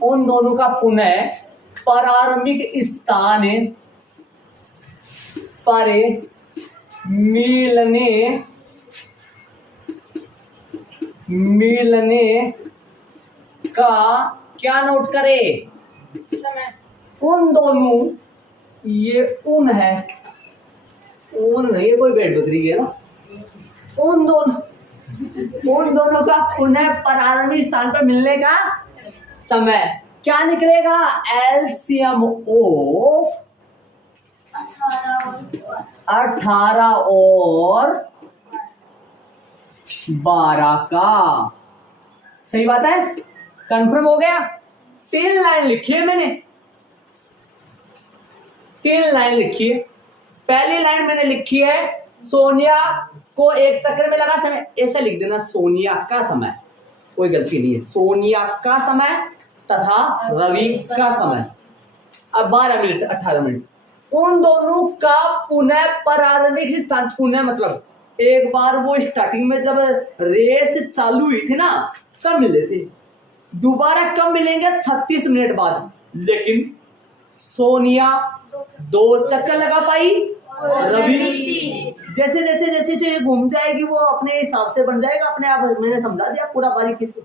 उन दोनों का पुनः प्रारंभिक स्थान पर मिलने का क्या नोट करे समय। उन दोनों, ये उन है, उन ये कोई भेड़ बकरी है ना, उन दोनों का पुनः प्रारंभिक स्थान पर मिलने का समय क्या निकलेगा, एलसीएम ऑफ 18 और 12 का। सही बात है, कंफर्म हो गया। 3 लाइन लिखी है मैंने, 3 लाइन लिखी है। पहली लाइन मैंने लिखी है सोनिया को एक चक्कर में लगा समय, ऐसे लिख देना सोनिया का समय, कोई गलती नहीं है, सोनिया का समय तथा रवि का समय। अब 12 मिनट 18 मिनट, उन दोनों का पुनः प्रारंभिक स्थान, पुनः मतलब एक बार वो स्टार्टिंग में जब रेस चालू हुई थी ना कब मिले थे, दोबारा कब मिलेंगे 36 मिनट बाद। लेकिन सोनिया 2 चक्कर लगा पाई, रवि जैसे जैसे जैसे जैसे घूम जाएगी वो अपने हिसाब से बन जाएगा अपने आप, मैंने समझा दिया पूरा बारीकी से।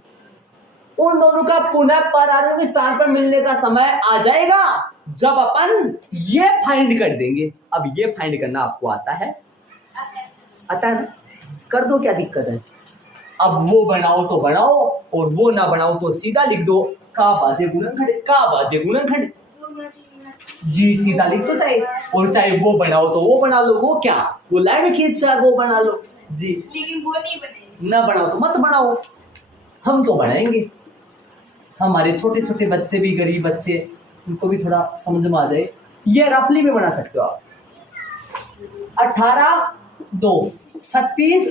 उन दोनों का पुनः प्रारंभिक स्थान पर मिलने का समय आ जाएगा जब अपन ये फाइंड कर देंगे। अब ये फाइंड करना आपको आता है ना, कर दो, क्या दिक्कत है। अब वो बनाओ तो बनाओ और वो ना बनाओ तो सीधा लिख दो का बाजे गुणनखंड, का बाजे गुणनखंड जी, सीधा लिख दो, चाहे वो बनाओ तो वो बना लो, वो क्या वो लाइन खींच चाहे वो बना लो जी, लेकिन वो नहीं बनेगी, ना बनाओ तो मत बनाओ, हम तो बनाएंगे। हमारे छोटे छोटे बच्चे भी, गरीब बच्चे, उनको भी थोड़ा समझ में आ जाए। ये रफली में बना सकते हो आप। 18 2 36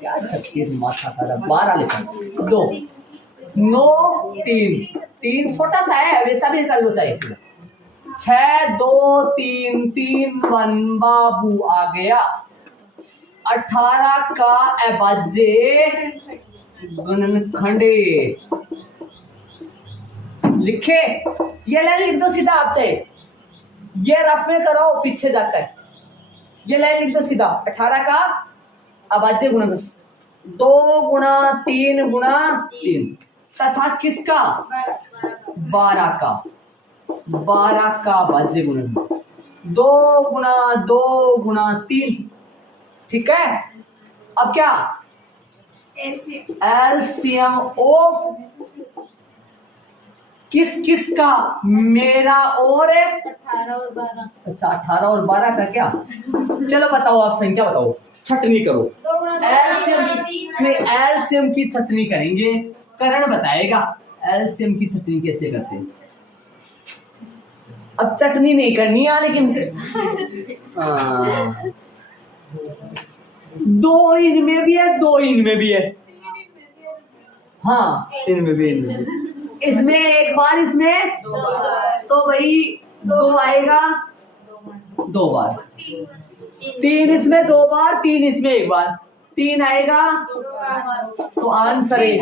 क्या 36 माथा का 12 लिखा 2 9 3 3 छोटा सा है, वैसा भी कर लो चाहे सीधा। 6 2 3 3 1 बाबू आ गया। 18 का अबाजे गुणनखंड लिखे, ये लाइन लिख दो सीधा आप चाहे, ये रफ में करो पीछे जाकर, ये लाइन लिख दो सीधा। 18 का अभाज्य गुणनखंड 2 गुणा 3 गुणा 3 तथा किसका 12 का, 12 का अभाज्य गुणनखंड 2 गुना 3, ठीक है। अब क्या एलसीएम ऑफ किस किस का, मेरा और 18 और 12। अच्छा 18 और 12 का क्या, चलो बताओ आप संख्या बताओ, छटनी करो। एलसीएम की छटनी करेंगे, करण बताएगा एलसीएम की छटनी कैसे करते हैं। अब चटनी नहीं करनी है लेकिन 2 इनमें भी है 2 इनमें भी है, हाँ इनमें भी, इसमें एक बार इसमें तो भाई 2 आएगा 2 बार, 3 इसमें 2 बार, 3 इसमें 1 बार, 3 आएगा तो आंसर है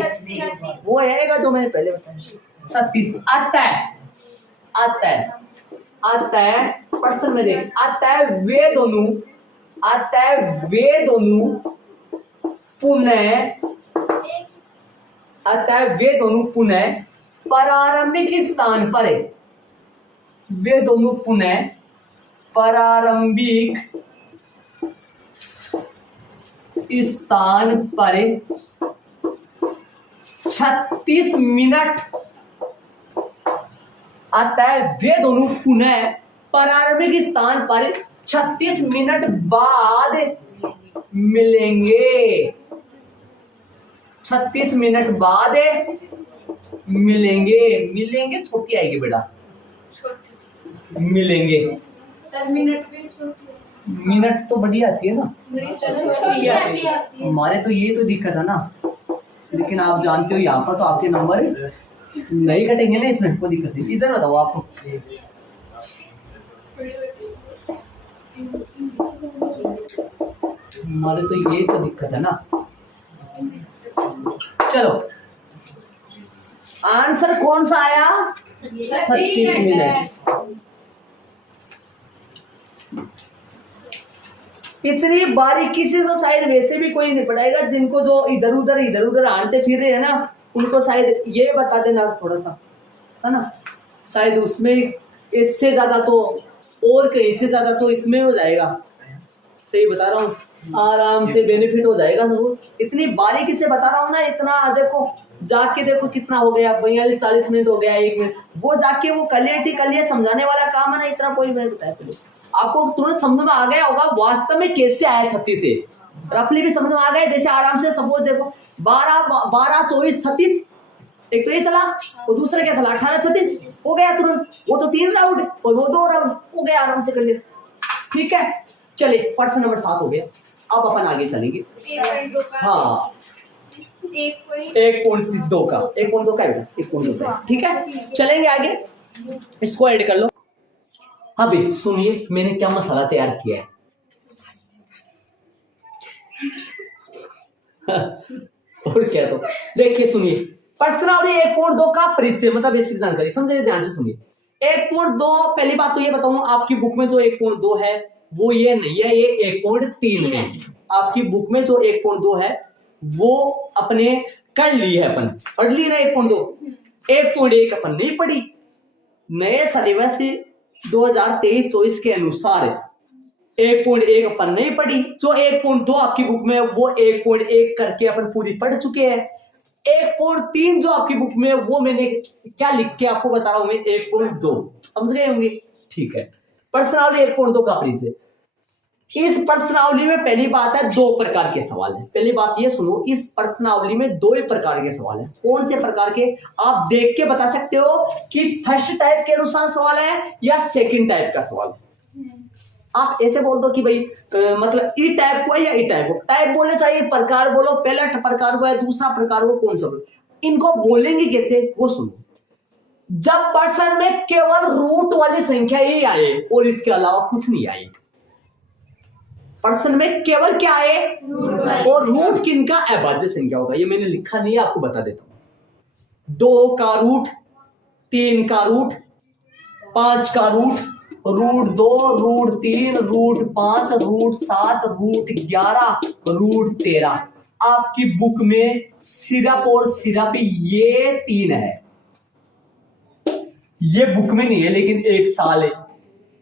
वो आएगा जो मैंने पहले बताया 36। आता है पर्सन में देख, आता है वे दोनों पुनः प्रारंभिक स्थान पर है, वे दोनों पुनः प्रारंभिक स्थान पर 36 मिनट, आता है वे दोनों पुनः प्रारंभिक स्थान पर 36 मिनट बाद मिलेंगे, 36 मिनट बाद मिलेंगे छोटी आएगी बेटा, मिलेंगे। सर मिनट भी छोटी, मिनट तो बड़ी आती है ना, छोटी आती है। हमारे तो ये तो दिक्कत है ना, लेकिन आप जानते हो यहाँ पर तो आपके नंबर नहीं कटेंगे ना, इसमें कोई दिक्कत नहीं। इधर बताओ आपको, हमारे तो ये तो दिक्कत है ना। चलो आंसर कौन सा आया, 36 मिनट। इतनी बारीकी से तो शायद वैसे भी कोई नहीं पढ़ाएगा, जिनको जो इधर उधर आंटे फिर रहे हैं ना, उनको शायद ये बता देना थोड़ा सा, है ना, शायद उसमें इससे ज्यादा तो और कहीं से ज्यादा तो इसमें हो जाएगा। सही बता रहा हूँ, आराम से बेनिफिट हो जाएगा जरूर। इतनी बारीकी से बता रहा हूँ ना, इतना देखो जाके देखो कितना हो गया, 42-40 मिनट हो गया, 1 मिनट, वो जाके वो कलियर समझाने वाला काम है ना, इतना कोई मैंने बताया पहले आपको तुरंत समझ में आ गया होगा वास्तव में कैसे आया 36 से, रफली भी समझ में आ गया। जैसे आराम से सपोज देखो 12, 24, 36, एक तो ये चला और दूसरा क्या चला 18, 36 हो गया तुरंत, वो तो 3 राउंड और वो 2 राउंड हो गया, आराम से कर लिया। ठीक है, चले पर्सन नंबर 7 हो गया, अब अपन आगे चलेंगे। हाँ 1.2 का बेटा 1.2 का, ठीक है, चलेंगे आगे, इसको ऐड कर लो। अभी सुनिए मैंने क्या मसाला तैयार किया है। और क्या, तो देखिए सुनिए, प्रश्नावली 1.2 का परिचय मतलब बेसिक जानकारी, समझे ध्यान से सुनिए। 1.2 पहली बात तो ये बताऊं, आपकी बुक में जो 1.2 है वो ये नहीं है, ये 1.3 में आपकी बुक में जो 1.2 है वो अपने कर ली है, अपन पढ़ ली ना 1.2, 1.1 अपन नहीं पढ़ी। नए सिलेबस 2023-24 के अनुसार 1.1 अपन नहीं पढ़ी, जो 1.2 आपकी बुक में वो 1.1 करके अपन पूरी पढ़ चुके हैं। 1.3 जो आपकी बुक में वो मैंने क्या लिख के आपको बता रहा हूं मैं, 1.2 समझ गए होंगे, ठीक है। प्रश्नावली 1.2 का परिचय। इस प्रश्नावली में पहली बात है 2 प्रकार के सवाल है। पहली बात ये सुनो, इस प्रश्नावली में 2 ही प्रकार के सवाल है। कौन से प्रकार के, आप देख के बता सकते हो कि फर्स्ट टाइप के अनुसार सवाल है या सेकंड टाइप का सवाल है। आप ऐसे बोल दो कि भाई मतलब ई टाइप को है या ई टाइप को, टाइप बोले चाहिए प्रकार बोलो, पहला प्रकार को है दूसरा प्रकार को, कौन सा, इनको बोलेंगे कैसे वो सुनो। जब पर्सन में केवल रूट वाली संख्या ही आए और इसके अलावा कुछ नहीं आए, पर्सन में केवल क्या आए, और रूट किनका, अभाज्य संख्या होगा। ये मैंने लिखा नहीं है, आपको बता देता हूं। 2 का रूट, 3 का रूट, 5 का root, root 2, root 3, root 5, root 7, root 11, root 13। आपकी बुक में सिर्फ और सिर्फ ये 3 है, ये बुक में नहीं है लेकिन एक साल है,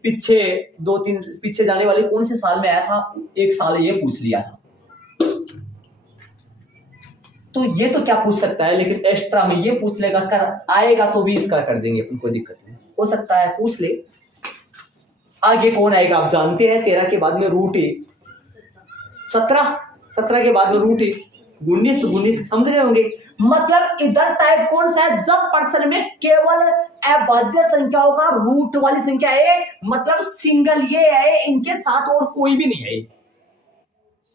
पीछे 2-3 पीछे जाने वाले कौन से साल में आया था, एक साल ये पूछ लिया था। तो ये तो क्या पूछ सकता है, लेकिन एक्स्ट्रा में ये पूछ लेगा, कर आएगा तो भी इसका कर देंगे अपन, कोई दिक्कत नहीं, हो सकता है पूछ ले। आगे कौन आएगा आप जानते हैं, 13 के बाद में रूट है 17 के बाद में रूट है 19 समझ रहे होंगे। मतलब इधर टाइप कौन सा है, जब पर्सन में केवल अभाज्य संख्याओं का रूट वाली संख्या है, मतलब सिंगल ये है, इनके साथ और कोई भी नहीं है,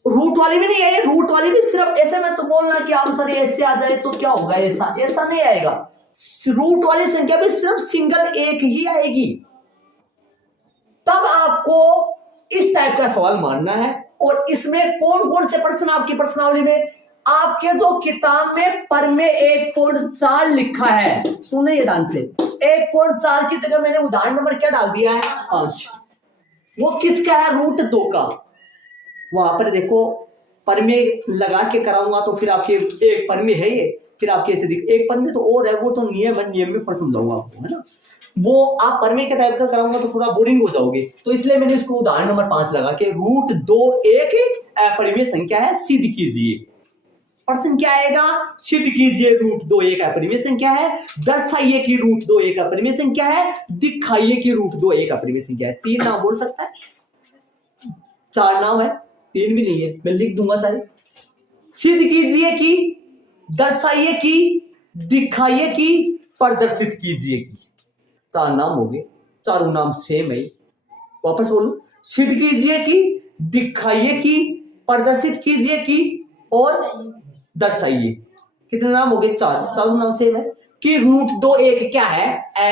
रूट वाली भी नहीं है, रूट वाली भी सिर्फ ऐसे में तो बोलना कि आप सर ऐसे आ जाए तो क्या होगा, ऐसा नहीं आएगा। रूट वाली संख्या भी सिर्फ सिंगल एक ही आएगी, तब आपको इस टाइप का सवाल मानना है। और इसमें कौन कौन से प्रश्न आपकी प्रश्नावली में, आपके जो किताब में पर में 1.4 लिखा है, सुनिए ध्यान से, 1.4 की जगह मैंने उदाहरण नंबर क्या डाल दिया है 5, वो किसका है, रूट 2 का। वहां पर देखो पर में लगा के कराऊंगा तो फिर आपके एक पर में है ये, फिर आपके ऐसे दिख, एक पर में तो और है, वो तो नियम में पर समझाऊंगा आपको, है ना। वो आप पर में के टाइप का कराऊंगा तो थोड़ा बोरिंग हो जाओगे, तो इसलिए मैंने इसको उदाहरण नंबर 5 लगा के रूट 2 एक अपरिमेय संख्या है, सिद्ध कीजिए। प्रश्न क्या आएगा, सिद्ध कीजिए रूट 2 एक अपरिमेय संख्या है, दर्शाइए कि रूट 2 एक अपरिमेय संख्या है, दिखाइए कि रूट 2 एक अपरिमेय संख्या है। 3 नाम बोल सकता है, 4 नाम है, 3 भी नहीं है, मैं लिख दूंगा सारे। सिद्ध कीजिए कि, दर्शाइए कि, दिखाइए कि, प्रदर्शित कीजिए कि, 4 नाम हो गए, चारों नाम सेम है। वापस बोलूं, सिद्ध कीजिए कि, दिखाइए कि, प्रदर्शित कीजिए कि और दर्शाइए, कितने नाम हो गए, 4, चारों नाम सेम है कि रूट 2 एक क्या है,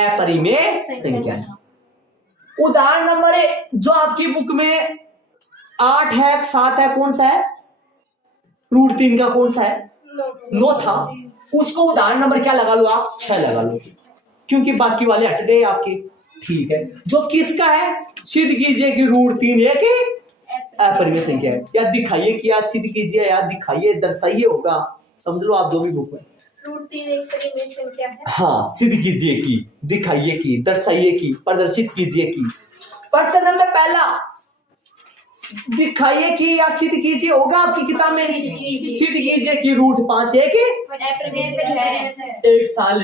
अपरिमेय संख्या है। उदाहरण नंबर जो आपकी बुक में 8 है 7 है, कौन सा है, रूट 3 का कौन सा है, 9 था, उसको उदाहरण नंबर क्या लगा लो आप, 6 लगा लो, क्योंकि बाकी वाले हट गए आपके। ठीक है, जो किसका है, सिद्ध कीजिए कि रूट 3 एक अपरिमेय संख्या है, या दिखाइए कि, या सिद्ध कीजिए, या दिखाइए, दर्शाइए होगा, समझ लो आप जो भी बुक में। रूट 3 एक परिमेय संख्या है, हाँ, सिद्ध कीजिए कि, दिखाइए कि, दर्शाइए कि, प्रदर्शित कीजिए कि। प्रश्न नंबर पहला, दिखाइए कि या सिद्ध कीजिए होगा आपकी किताब में, सिद्ध कीजिए कि रूट 5 एक अपरिमेय संख्या है। एक साल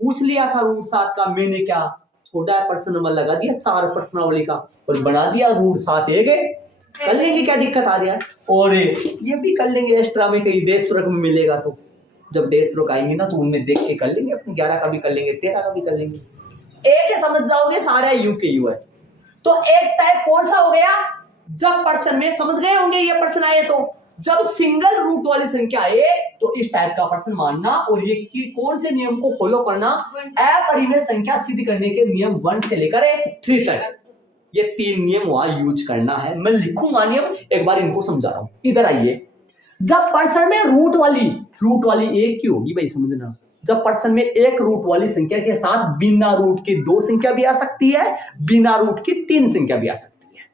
पूछ लिया था रूट 7 का, मैंने क्या छोटा प्रश्न नंबर लगा दिया 4 प्रश्नावली का और बना दिया रूट 7 एक, कर लेंगे, क्या दिक्कत आ रही है। और ये भी कर लेंगे एक्स्ट्रा में, कहीं देश सुरख में मिलेगा तो, जब देश सुरख आएंगे ना तो उनमें देख के कर लेंगे, अपन 11 का भी कर लेंगे, 13 का भी कर लेंगे, एक समझ जाओगे सारे यू के यू है। तो एक टाइप कौन सा हो गया, जब प्रश्न में समझ गए होंगे, ये प्रश्न आए तो जब सिंगल रूट वाली संख्या आए तो इस टाइप का प्रश्न मानना, और ये कौन से नियम को फॉलो करना, अपरिमेय संख्या सिद्ध करने के नियम 1 से लेकर 3 तक, ये 3 नियम वहां यूज करना है। मैं लिखूंगा नियम, एक बार इनको समझा रहा हूं, इधर आइए। जब प्रश्न में रूट वाली एक क्यों होगी भाई, समझना, जब प्रश्न में एक रूट वाली संख्या के साथ बिना रूट की 2 संख्या भी आ सकती है, बिना रूट की 3 संख्या भी आ सकती है।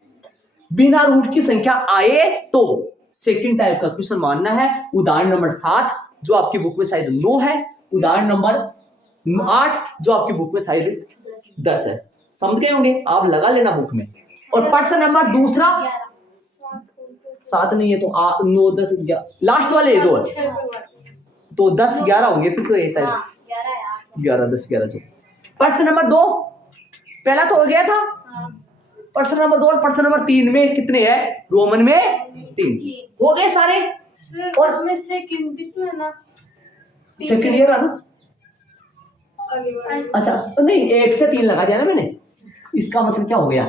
बिना रूट की संख्या आए तो सेकंड टाइप का क्वेश्चन मानना है। उदाहरण नंबर 7 जो आपकी बुक में शायद 9 है, उदाहरण नंबर 8 जो आपकी बुक में शायद 10 है, समझ गए होंगे आप, लगा लेना बुक में। और प्रश्न नंबर दूसरा 7 नहीं है तो 9 10 लास्ट वाले 2 है तो 10 11 होंगे, फिर तो ऐसा है 11 10 11 जो। प्रश्न नंबर 2 पहला तो हो गया था, प्रश्न नंबर 2 और प्रश्न नंबर 3 में कितने हैं, रोमन में 3 हो गए सारे। और उसमें सेकंड भी तो है ना, सेकंड ईयर है ना, अच्छा तो नहीं 1 से 3 लगा दिया ना मैंने, इसका मतलब क्या हो गया,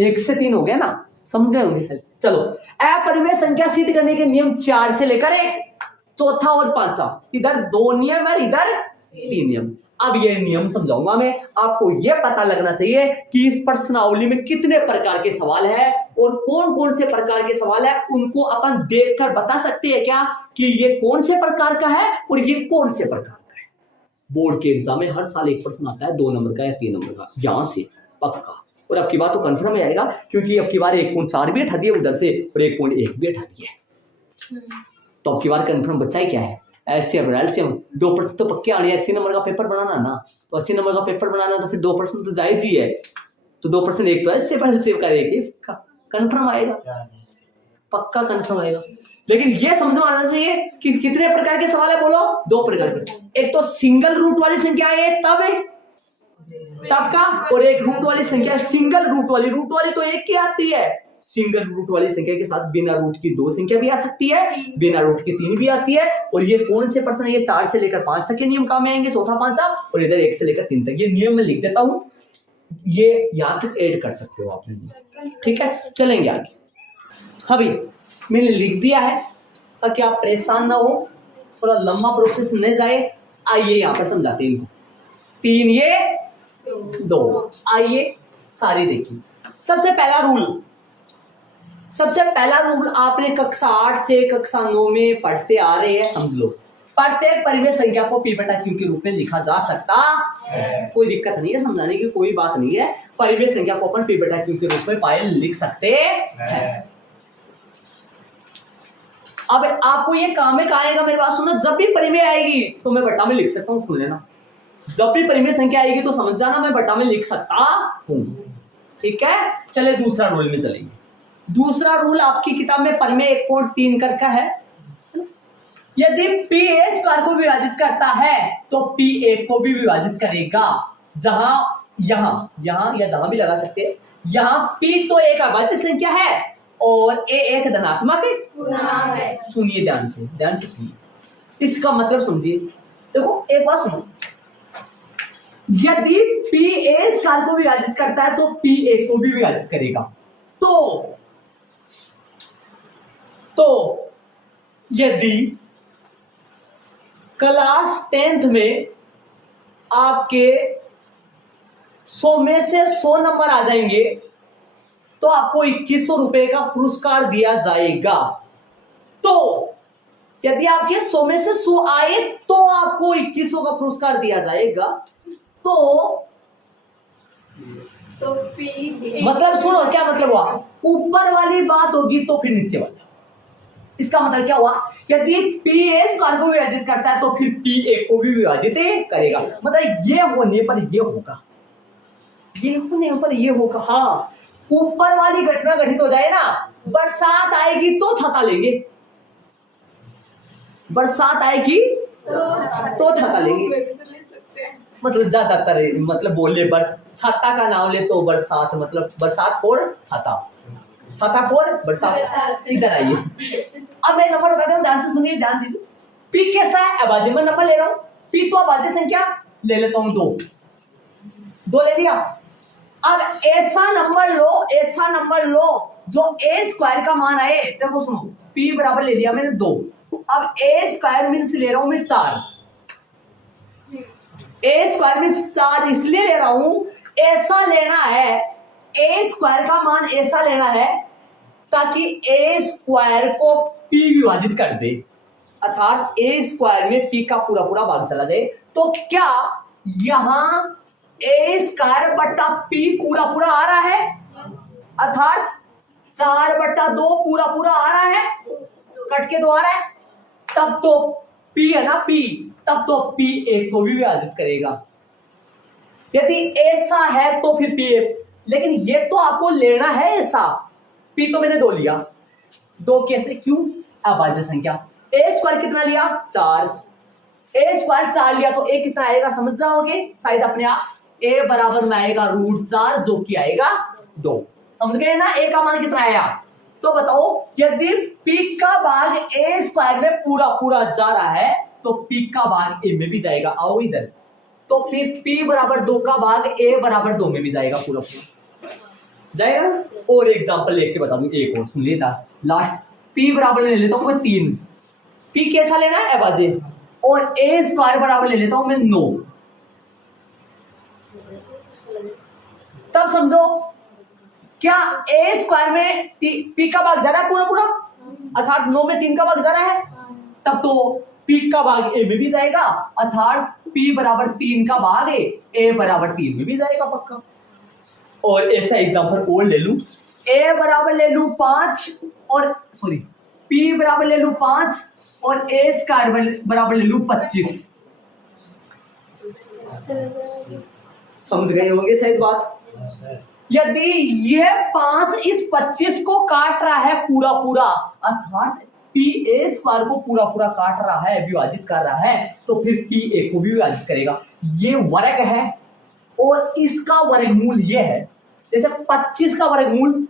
1 से 3 हो गया ना, समझ गए होंगे सर। चलो, अपरिमेय संख्या सिद्ध करने के नियम 4 से लेकर 1, चौथा और 5वां, इधर 2 नियम है, इधर 3 नियम। अब ये नियम समझाऊंगा मैं, आपको ये पता लगना चाहिए कि इस प्रश्नावली में कितने प्रकार के सवाल है और कौन कौन से प्रकार के सवाल है, उनको अपन देखकर बता सकते हैं क्या कि ये कौन से प्रकार का है और ये कौन से प्रकार का है। बोर्ड के एग्जाम में हर साल एक प्रश्न आता है 2 नंबर का या 3 नंबर का, यहां से पक्का, और अब की बार तो कंफर्म आएगा क्योंकि अब की बार 1.4 भी बैठा दिए उधर से और 1.1 भी बैठा दिया, तो अब की बार कंफर्म बच्चा ही क्या है, एलसीएम एलसीएम 2 प्रश्न तो पक्के आने, 80 नंबर का पेपर बनाना ना, तो 80 नंबर का पेपर बनाना तो फिर 2 प्रश्न तो जायज ही है, तो 2% एक तो है, इससे पहले सेव करेगी, कंफर्म आएगा, पक्का कंफर्म आएगा। लेकिन ये समझ में आना चाहिए कि कितने प्रकार के सवाल है, बोलो 2 प्रकार के। एक तो सिंगल रूट वाली संख्या है तब का, और एक रूट वाली संख्या सिंगल रूट वाली तो एक ही आती है। सिंगल रूट वाली संख्या के साथ बिना रूट की 2 संख्या भी आ सकती है, बिना रूट की 3 भी आती है। और ये कौन से प्रश्न, ये 4 से लेकर 5 तक के नियम काम में आएंगे, चौथा पांचवा, और इधर 1 से लेकर 3 तक। ये नियम मैं लिख देता हूं, ये यहाँ तक ऐड कर सकते हो आपने, ठीक है। चलेंगे आगे। अभी मैंने लिख दिया है ताकि आप परेशान ना हो, थोड़ा लंबा प्रोसेस न जाए। आइए यहाँ पर समझाते हैं इनको। 3 ये 2, आइए सारी देखिए। सबसे पहला रूल आपने कक्षा 8 से कक्षा 9 में पढ़ते आ रहे हैं, समझ लो। प्रत्येक परिमेय संख्या को p बटा q के रूप में लिखा जा सकता है, कोई दिक्कत नहीं है, समझाने की कोई बात नहीं है। परिमेय संख्या को अपन p बटा q के रूप में पाए लिख सकते हैं। अब आपको ये काम में कहा आएगा, मेरी बात सुनो, जब भी परिमेय आएगी तो मैं बटा में लिख सकता हूँ, सुन लेना। जब भी परिमेय संख्या आएगी तो समझ जाना मैं बटा में लिख सकता हूँ, ठीक है। चले दूसरा रूल में चलेंगे। दूसरा रूल आपकी किताब में परिमेय 1.3 करका है। यदि p a स्क्वायर को विभाजित करता है तो p a को भी विभाजित करेगा। यहां या जहां भी लगा सकते हैं। यहां p तो एक अभाज्य संख्या है और a एक धनात्मक है। सुनिए ध्यान से सुनिए, इसका मतलब समझिए। देखो एक बात सुनो, यदि p a स्क्वायर को विभाजित करता है तो p a को भी विभाजित करेगा। तो यदि क्लास 10th में आपके 100 में से 100 नंबर आ जाएंगे तो आपको 2100 रुपए का पुरस्कार दिया जाएगा। तो यदि आपके 100 में से 100 आए तो आपको 2100 का पुरस्कार दिया जाएगा। तो मतलब सुनो, क्या मतलब हुआ, ऊपर वाली बात होगी तो फिर नीचे वाली। इसका मतलब क्या हुआ, यदि p a स्क्वायर को विभाजित करता है तो फिर p a को भी विभाजित करेगा। मतलब ये होने पर ये होगा, ये होने पर ये होगा। हाँ, ऊपर वाली घटना घटित हो जाए ना, बरसात आएगी तो छाता लेंगे, बरसात आएगी तो छाता लेंगे। मतलब ज्यादातर मतलब बोले छाता का नाम ले तो बरसात, मतलब बरसात और छाता, छाता और बरसात। इधर आइए, अब मैं नंबर बताता हूँ, ध्यान से सुनिए, ध्यान दीजिए। p कैसा है, अभाज्य में नंबर ले रहा हूँ। p तो अभाज्य संख्या, ले लेता हूँ 2 ले लिया। अब ऐसा नंबर लो जो a स्क्वायर का मान आए। देखो सुनो, p बराबर ले लिया मैंने 2। अब a स्क्वायर मीन्स ले रहा हूं मैं 4। a स्क्वायर मीन्स 4 इसलिए ले रहा हूं, ऐसा लेना है, a स्क्वायर का मान ऐसा लेना है ताकि a स्क्वायर को p विभाजित कर दे, अर्थात a स्क्वायर में p का पूरा भाग चला जाए। तो क्या यहां a स्क्वायर बटा p पूरा आ रहा है, अर्थात 4/2 पूरा आ रहा है, कट के 2 आ रहा है, तब तो p है ना, p तब तो p a को भी विभाजित करेगा। यदि ऐसा है तो फिर p a, लेकिन ये तो आपको लेना है ऐसा। p तो मैंने 2 लिया, 2 कैसे, क्यों, अभाज्य संख्या। a स्क्वायर कितना लिया, 4, a स्क्वायर 4 लिया तो a कितना आएगा समझ जाओगे शायद अपने आप। a बराबर में आएगा √4 जो कि आएगा 2। समझ गए ना, a का मान कितना आया। तो बताओ, यदि p का भाग a स्क्वायर में पूरा जा रहा है तो p का भाग a में भी जाएगा। आओ इधर, तो फिर p बराबर 2 का भाग a बराबर 2 में भी जाएगा, पूरा जाएगा ना। और एग्जांपल लेके बता दूं, एक और सुन लेता लास्ट। p बराबर ले लेता हूं मैं 3, p कैसा लेना है, अभाज्य, और a स्क्वायर बराबर ले लेता हूं मैं 9। तब समझो, क्या a स्क्वायर में p का भाग जा रहा है पूरा, अर्थात 9 में 3 का भाग जा रहा है, तब तो p का भाग a में भी जाएगा, अर्थात p बराबर 3 का भाग a बराबर 3 में भी जाएगा पक्का। और ऐसा एग्जांपल और ले लूं, a बराबर ले लूं 5 और सॉरी p बराबर ले लूं 5 और a स्क्वायर बराबर ले लूं 25। समझ गए होंगे शायद बात। यदि ये 5 इस 25 को काट रहा है पूरा पूरा, अर्थात PA स्क्वायर को पूरा पूरा काट रहा है, विभाजित कर रहा है, तो फिर PA को भी विभाजित करेगा। ये वर्ग है और इसका वर्गमूल ये है। जैसे 25 का वर्गमूल,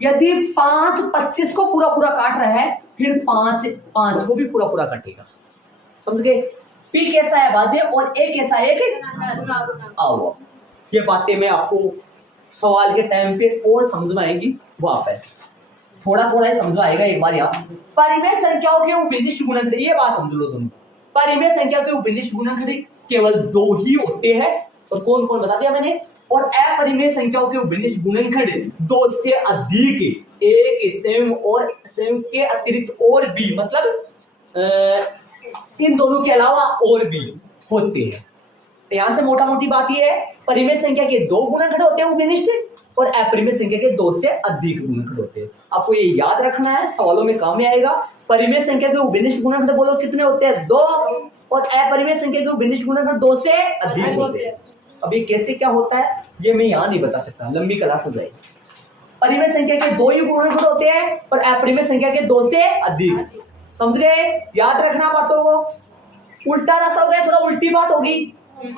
यदि 5 25 को पूरा पूरा काट रहा है, फिर 5 5 को भी पूरा पूरा काटेगा। समझ गए? P कैसा है भाज्य और A कैसा है एक आओ। ये बातें मैं आपको सवाल के टाइम पे और समझ में आएंगी, वो आप है थोड़ा थोड़ा ही समझ में आएगा। एक बार यहाँ परिमेय संख्याओं के उपनिष्ठ गुणनखंड, ये बात समझ लो दोनों। परिमेय संख्या के उपनिष्ठ गुणनखंड केवल 2 ही होते हैं, और कौन कौन बता दिया मैंने। और अपरिमेय संख्याओं के उपनिष्ठ गुणनखंड 2 से अधिक, एक स्वयं और स्वयं के अतिरिक्त और भी, मतलब इन दोनों के अलावा और भी होते हैं। तो यहां से मोटा मोटी बात ये है, परिमेय संख्या के 2 गुणनखंड होते हैं उपनिष्ठ, और अपरिमेय संख्या के 2 से अधिक गुणनखंड होते हैं। आपको ये याद रखना है, सवालों में काम में आएगा। परिमेय संख्या के उपनिष्ठ गुणनखंड बोलो कितने होते हैं? 2, और अपरिमेय संख्या के उपनिष्ठ गुणनखंड 2 से अधिक होते हैं। अब ये कैसे क्या होता है ये मैं यहाँ नहीं बता सकता, लंबी क्लास हो जाएगी। परिमेय संख्या के 2 ही गुणनखंड होते हैं और अपरिमेय संख्या के 2 से अधिक। समझ गए? याद रखना बातों को। उल्टा रसा हो गया, थोड़ा उल्टी बात होगी।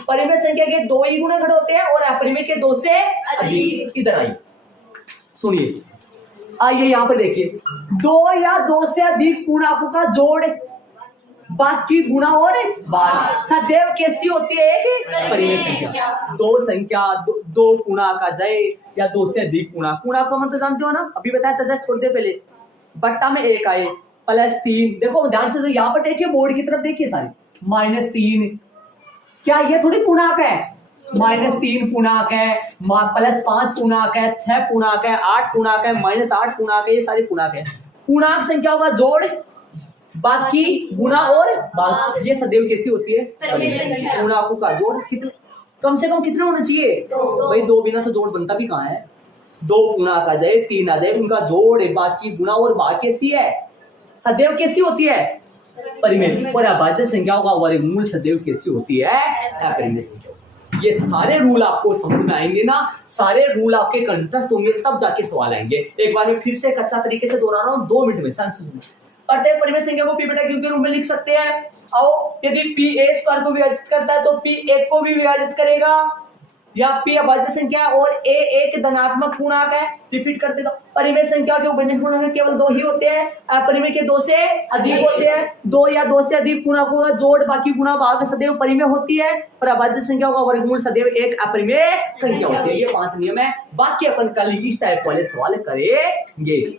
परिमेय संख्या के 2 ही गुणनखंड होते हैं और अपरिमेय के 2 से अधिक। इधर आइए, सुनिए, आइए यहाँ पे देखिए, 2 या 2 से अधिक पूर्णांकों का जोड़, बाकी गुणा और भाग सदैव कैसी होती है? एक परिमेय संख्या। 2 संख्या, 2 पूर्णांक आ जाए या 2 से अधिक पूर्णांक, पूर्णांक को मतलब जानते हो ना, अभी बताया था जस्ट थोड़ी देर पहले। बट्टा में 1 आए, +3, देखो ध्यान से, तो यहाँ पर देखिए, बोर्ड की तरफ देखिए सारी, -3, क्या ये थोड़ी पूर्णांक है? -3 पूर्णांक है, +5 पूर्णांक है, 6 पूर्णांक है, 8 पूर्णांक है, -8 पूर्णांक है, ये सारी पूर्णांक है। पूर्णांक संख्याओं का जोड़, बाकी गुणा और भाग, ये सदैव कैसी होती है? पूर्णांकों का जोड़ कितने, कम से कम कितने होना चाहिए? भाई 2 बिना तो जोड़ बनता भी कहाँ है? 2 पूर्णांक आ जाए, 3 आ जाए, उनका जोड़, बाकी गुणा और भाग कैसी है? सदैव कैसी होती है? परिमेय। और अभाज्य संख्याओं का वर्गमूल सदैव कैसी होती है? अपरिमेय संख्या। ये सारे रूल आपको समझ में आएंगे ना, सारे रूल आपके कंठस्थ होंगे, तब जाके सवाल आएंगे। एक बार मैं फिर से कच्चा तरीके से दोहरा रहा हूँ, 2 मिनट में प्रत्येक परिमेय संख्या को P बटा Q के रूप में लिख सकते हैं। आओ, यदि P A स्क्वायर को विभाजित करता है तो P 1 को भी विभाजित करेगा, या P अभाज्य संख्या और A एक धनात्मक पूर्णांक है। रिपीट करते तो परिमेय संख्या के उपनिष्ठ गुणनखंड केवल 2 ही होते हैं, अपरिमेय के 2 से अधिक होते हैं। 2 या 2 से अधिक पूर्णांकों का जोड़, बाकी गुणा भाग सदैव परिमेय होती है, और अभाज्य संख्याओं का वर्गमूल सदैव एक अपरिमेय संख्या होती है। ये 5 नियम है, बाकी अपन कल इस टाइप वाले सवाल करेंगे।